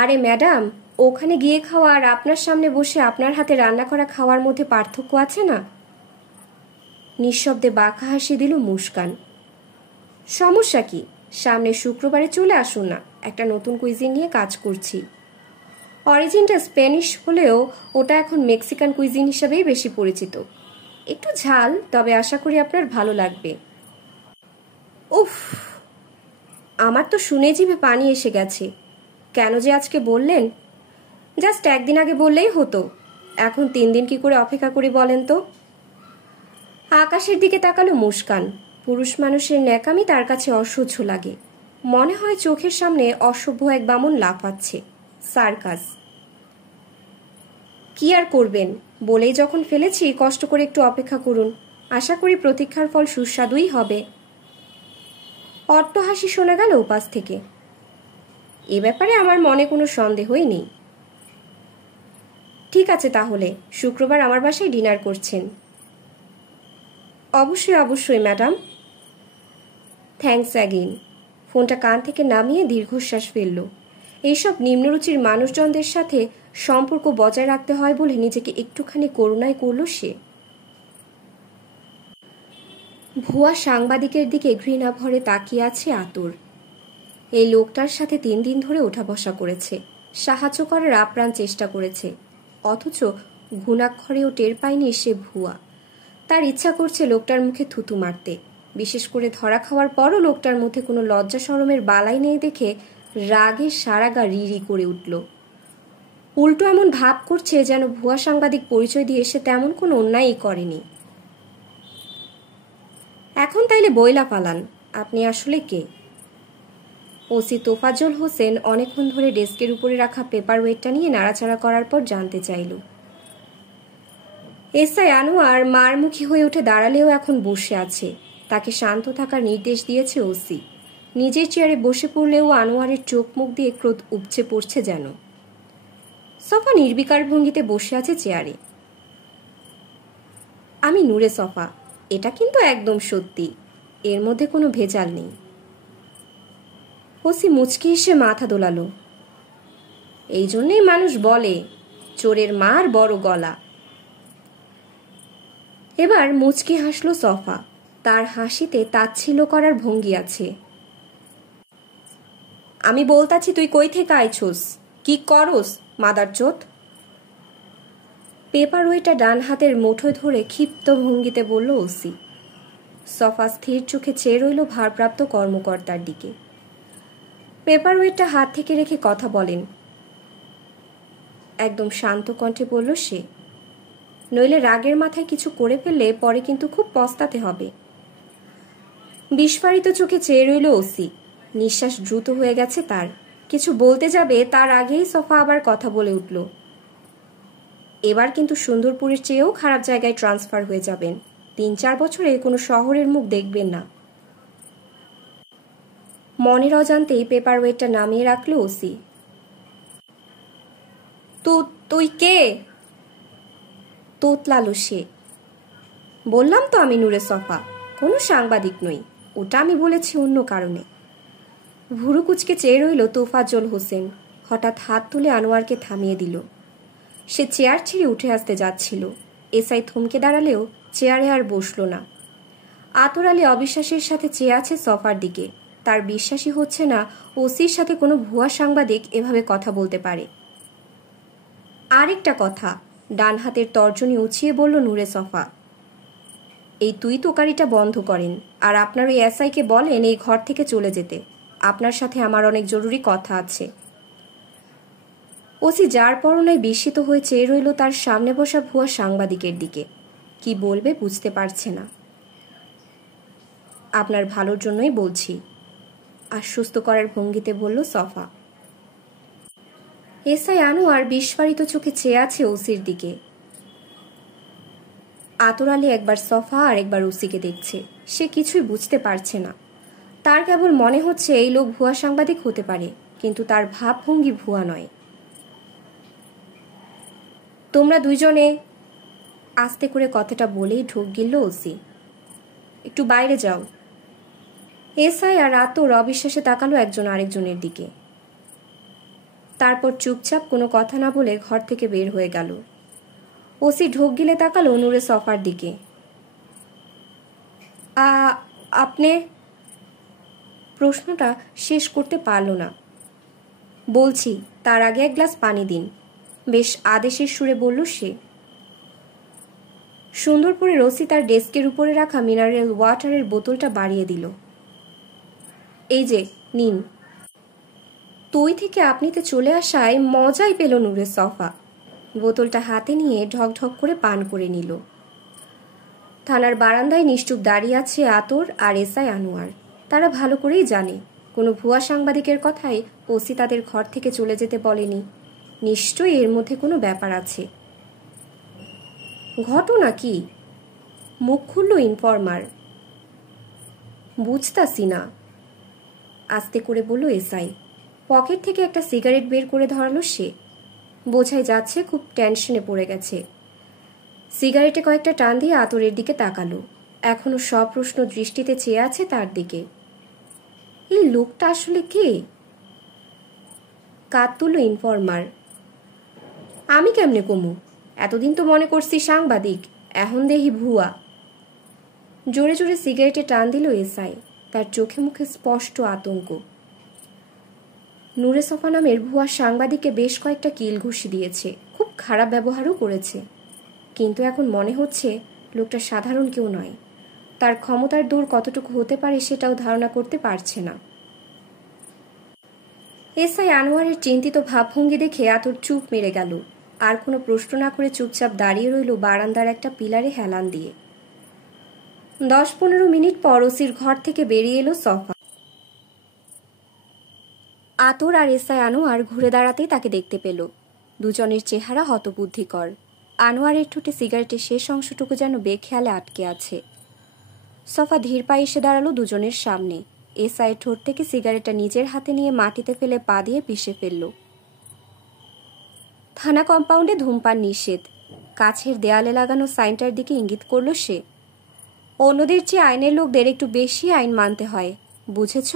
আরে ম্যাডাম, ওখানে গিয়ে খাওয়া আর আপনার সামনে বসে আপনার হাতে রান্না করা খাওয়ার মধ্যে পার্থক্য আছে না? নিঃশব্দে বাঁকা হাসি দিল মুস্কান। সমস্যা কি? সামনে শুক্রবারে চলে আসুন না, একটা নতুন কুইজিন নিয়ে কাজ করছি। অরিজিনটা স্প্যানিশ হলেও ওটা এখন মেক্সিকান কুইজিন হিসাবেই বেশি পরিচিত। একটু ঝাল, তবে আশা করি আপনার ভালো লাগবে। উফ, আমার তো শুনে জিভে পানি এসে গেছে। কেন যে আজকে বললেন? জাস্ট একদিন আগে বললেই হতো। এখন 3 দিন কি করে অপেক্ষা করি বলেন তো? আকাশের দিকে তাকালো মুস্কান। পুরুষ মানুষের ন্যাকামি তার কাছে অসহ্য লাগে। মনে হয় চোখের সামনে অসভ্য এক বামন লাফাচ্ছে। সার্কাস। কি আর করবেন, বলেই যখন ফেলেছি কষ্ট করে একটু অপেক্ষা করুন। আশা করি প্রতীক্ষার ফল সুস্বাদুই হবে। অট্ট হাসি শোনা গেল ওপাশ থেকে। এ ব্যাপারে আমার মনে কোনো সন্দেহই নেই। ঠিক আছে তাহলে, শুক্রবার আমার বাসায় ডিনার করছেন। অবশ্যই অবশ্যই ম্যাডাম। Thanks again. ফোনটা কান থেকে নামিয়ে দীর্ঘশ্বাস ফেলল। এইসব নিম্নরুচির মানুষজনদের সাথে সম্পর্ক বজায় রাখতে হয় বলে নিজেকে একটুখানি করুণায় করল সে। ভুয়া সাংবাদিকের দিকে ঘৃণা ভরে তাকিয়ে আছে আতর। এই লোকটার সাথে 3 দিন ধরে ওঠা বসা করেছে, সাহায্য করার আপ্রাণ চেষ্টা করেছে, অথচ ঘুণাক্ষরেও টের পায়নি সে ভুয়া। তার ইচ্ছা করছে লোকটার মুখে থুতু মারতে, বিশেষ করে ধরা খাওয়ার পরও লোকটার মধ্যে কোনো লজ্জা শরমের বালাই নেই দেখে রাগে সারা গা রিরি করে উঠল। উল্টো এমন ভাব করছে যেন ভুয়া সাংবাদিক পরিচয় দিয়ে সে তেমন কোনো অন্যায়ই করেনি। এখন তাইলে বইলা পালান, আপনি আসলে কে? ওসি তোফাজ্জল হোসেন অনেকক্ষণ ধরে ডেস্কের উপরে রাখা পেপার ওয়েটটা নিয়ে নাড়াচাড়া করার পর জানতে চাইল। এসআই আনোয়ার মারমুখী হয়ে উঠে দাঁড়ালেও এখন বসে আছে। তাকে শান্ত থাকার নির্দেশ দিয়েছে ওসি। নিজের চেয়ারে বসে পড়লেও আনোয়ারের চোখ মুখ দিয়ে ক্রোধ উপচে পড়ছে যেন। সফা নির্বিকার ভঙ্গিতে বসে আছে চেয়ারে। আমি নূরে সফা, এটা কিন্তু একদম সত্যি, এর মধ্যে কোনো ভেজাল নেই। ওসি মুচকি এসে মাথা দোলালো। এই জন্যই মানুষ বলে চোরের মার বড় গলা। এবার মুচকি হাসল সফা। তার হাসিতে তাচ্ছিল্য করার ভঙ্গি আছে। আমি বলতাছি তুই কই থেকে আইছোস, কি করস মাদারচোদ? পেপার ওয়েটা ডান হাতের মুঠোয় ধরে ক্ষিপ্ত ভঙ্গিতে বলল ওসি। সফা স্থির চোখে চেয়ে রইল ভারপ্রাপ্ত কর্মকর্তার দিকে। পেপার ওয়েটটা হাত থেকে রেখে কথা বলেন, একদম শান্ত কণ্ঠে বলল সে। নইলে রাগের মাথায় কিছু করে ফেললে পরে কিন্তু খুব পস্তাতে হবে। বিস্ফারিত চোখে চেয়ে রইল ওসি। নিঃশ্বাস দ্রুত হয়ে গেছে তার। কিছু বলতে যাবে তার আগেই সফা আবার কথা বলে উঠল। এবার কিন্তু সুন্দরপুরের চেয়েও খারাপ জায়গায় ট্রান্সফার হয়ে যাবেন। 3-4 বছরে কোনো শহরের মুখ দেখবেন না। মনের অজান্তেই পেপার ওয়েটটা নামিয়ে রাখল ওসি। তুই কে? তোতলালো সে। বললাম তো আমি নূরে সফা, কোনো সাংবাদিক নই, ওটা আমি বলেছি অন্য কারণে। ভুরু কুচকে চেয়ে রইল তোফাজ্জল হোসেন। হঠাৎ হাত তুলে আনোয়ারকে থামিয়ে দিল। সে চেয়ার ছেড়ে উঠে আসতে যাচ্ছিল। এসআই থমকে দাঁড়ালেও চেয়ারে আর বসল না। আতর আলী অবিশ্বাসের সাথে চেয়ে আছে সফার দিকে। তার বিশ্বাসই হচ্ছে না ওসির সাথে কোনো ভুয়া সাংবাদিক এভাবে কথা বলতে পারে। আরেকটা কথা, ডান হাতের তর্জনী উঁচিয়ে বলল নূরে সফা। এই তুই তোকারিটা বন্ধ করেন, আর আপনার ওই এসআইকে বলেন এই ঘর থেকে চলে যেতে। আপনার সাথে আমার অনেক জরুরি কথা আছে। ওসি যার পরনায় বিস্মিত হয়ে চেয়ে রইল তার সামনে বসা ভুয়া সাংবাদিকের দিকে। কি বলবে বুঝতে পারছে না। আপনার ভালোর জন্যই বলছি, আশ্বস্ত করার ভঙ্গিতে বলল সফা। এসআই আনোয়ার বিস্ফারিত চোখে চেয়ে আছে ওসির দিকে। আতর আলী একবার সফা আর একবার ওসিকে দেখছে। সে কিছুই বুঝতে পারছে না। তার কেবল মনে হচ্ছে এই লোক ভুয়া সাংবাদিক হতে পারে, কিন্তু তার ভাবভঙ্গি ভুয়া নয়। তোমরা দুইজনে, আস্তে করে কথাটা বলেই ঢোক গিলল ওসি, একটু বাইরে যাও। এসআই আর আতর অবিশ্বাসে তাকালো একজন আরেকজনের দিকে। তারপর চুপচাপ কোনো কথা না বলে ঘর থেকে বের হয়ে গেল। ওসি ঢোক গিলে তাকালো নূরে সফার দিকে। আপনি? প্রশ্নটা শেষ করতে পারল না। বলছি, তার আগে এক গ্লাস পানি দিন, বেশ আদেশের সুরে বলল সে। সুন্দরপুরের ওসি তার ডেস্কের উপরে রাখা মিনারেল ওয়াটারের বোতলটা বাড়িয়ে দিল। এই যে নিন। তুই থেকে আপনিতে চলে আসায় মজাই পেল নূরে সফা। বোতলটা হাতে নিয়ে ঢক ঢক করে পান করে নিল। থানার বারান্দায় নিশ্চুপ দাঁড়িয়ে আছে আতর আর এসআই আনোয়ার। তারা ভালো করেই জানে কোনো ভুয়া সাংবাদিকের কথাই ওসি তাদের ঘর থেকে চলে যেতে বলেনি। নিশ্চয়ই এর মধ্যে কোনো ব্যাপার আছে। ঘটনা কি? মুখ খুলল ইনফরমার। বুঝতাছি না, আস্তে করে বলল এসআই। পকেট থেকে একটা সিগারেট বের করে ধরালো সে। বোঝাই যাচ্ছে খুব টেনশনে পড়ে গেছে। সিগারেটে কয়েকটা টান দিয়ে আতরের দিকে তাকালো। এখনো সপ্রশ্ন দৃষ্টিতে চেয়ে আছে তার দিকে। এই লোকটা আসলে কে? কাঁধ তুলল ইনফরমার। আমি কেমনে কমু? এতদিন তো মনে করছি সাংবাদিক, এখন দেহি ভুয়া। জোরে জোরে সিগারেটে টান দিল এসআই। তার চোখে মুখে স্পষ্ট আতঙ্ক। নূরে সফা নামের ভুয়া সাংবাদিককে বেশ কয়েকটা কিল ঘুষি দিয়েছে, খুব খারাপ ব্যবহারও করেছে, কিন্তু এখন মনে হচ্ছে লোকটা সাধারণ কেউ নয়। তার ক্ষমতার দূর কতটুকু হতে পারে সেটাও ধারণা করতে পারছে না। এসআই আনোয়ারের চিন্তিত ভাবভঙ্গি দেখে আতর চুপ মেরে গেল। আর কোনো প্রশ্ন না করে চুপচাপ দাঁড়িয়ে রইল বারান্দার একটা পিলারে হেলান দিয়ে। 10-15 মিনিট পর ওসির ঘর থেকে বেরিয়ে এলো সফা। আতর আর এসআই আনোয়ার ঘুরে দাঁড়াতেই তাকে দেখতে পেল। দুজনের চেহারা হতবুদ্ধিকর। আনোয়ারের ঠোঁটে সিগারেটের শেষ অংশটুকু যেন বেখেয়ালে আটকে আছে। সফা ধীর পায়ে এসে দাঁড়ালো দুজনের সামনে। এসআইয়ের ঠোঁট থেকে সিগারেটটা নিজের হাতে নিয়ে মাটিতে ফেলে পা দিয়ে পিষে ফেলল। থানা কম্পাউন্ডে ধূমপান নিষেধ। কাছের দেয়ালে লাগানো সাইনটার দিকে ইঙ্গিত করল সে। অন্যদের চেয়ে আইনের লোকদের একটু বেশি আইন মানতে হয়, বুঝেছ?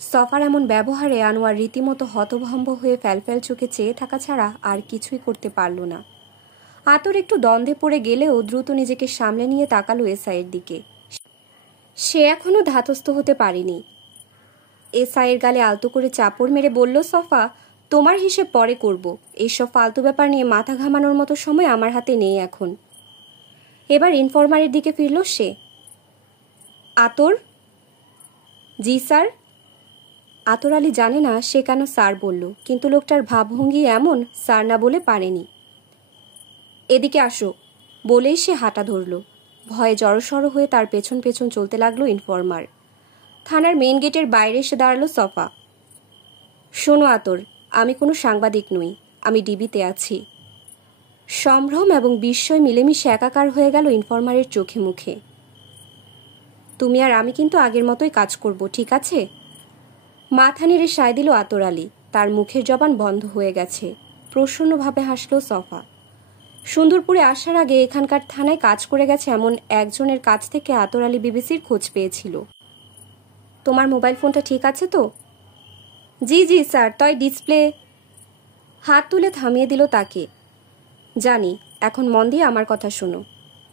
সফার এমন ব্যবহারে আনোয়ার রীতিমতো হতভম্ব হয়ে ফ্যালফ্যাল চোখে চেয়ে থাকা ছাড়া আর কিছুই করতে পারল না। আতর একটু দ্বন্দ্বে পড়ে গেলেও দ্রুত নিজেকে সামলে নিয়ে তাকালো এসআইয়ের দিকে। সে এখনো ধাতস্থ হতে পারেনি। এসআইয়ের গালে আলতো করে চাপড় মেরে বলল, সফা, তোমার হিসেব পরে করব। এইসব ফালতু ব্যাপার নিয়ে মাথা ঘামানোর মতো সময় আমার হাতে নেই এখন। এবার ইনফরমারের দিকে ফিরল সে। আতর? জি স্যার। আতর আলী জানে না সে কেন স্যার বলল, কিন্তু লোকটার ভাবভঙ্গি এমন স্যার না বলে পারেনি। এদিকে আসো বলেই সে হাঁটা ধরল। ভয়ে জড়সড় হয়ে তার পেছন পেছন চলতে লাগলো ইনফরমার। থানার মেইন গেটের বাইরে এসে দাঁড়ালো সফা। শোনো আতর, আমি কোনো সাংবাদিক নই, আমি ডিবিতে আছি। সম্ভ্রম এবং বিস্ময় মিলেমিশে একাকার হয়ে গেল ইনফরমারের চোখে মুখে। তুমি আর আমি কিন্তু আগের মতোই কাজ করব, ঠিক আছে? মাথা নেড়ে সায় দিল আতর আলী। তার মুখের জবান বন্ধ হয়ে গেছে। প্রসন্নভাবে হাসল সফা। সুন্দরপুরে আসার আগে এখানকার থানায় কাজ করে গেছে এমন একজনের কাছ থেকে আতর আলী বিবিসির খোঁজ পেয়েছিল। তোমার মোবাইল ফোনটা ঠিক আছে তো? জি জি স্যার, তয় ডিসপ্লে। হাত তুলে থামিয়ে দিল তাকে। জানি, এখন মন দিয়ে আমার কথা শোনো।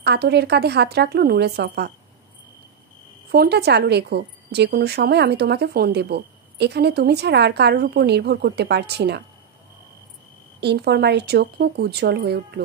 আতরের কাঁধে হাত রাখলো নূরে সফা। ফোনটা চালু রেখো, যে কোনো সময় আমি তোমাকে ফোন দেব। এখানে তুমি ছাড়া আর কারোর উপর নির্ভর করতে পারছি না। ইনফরমারের চোখ মুখ উজ্জ্বল হয়ে উঠল।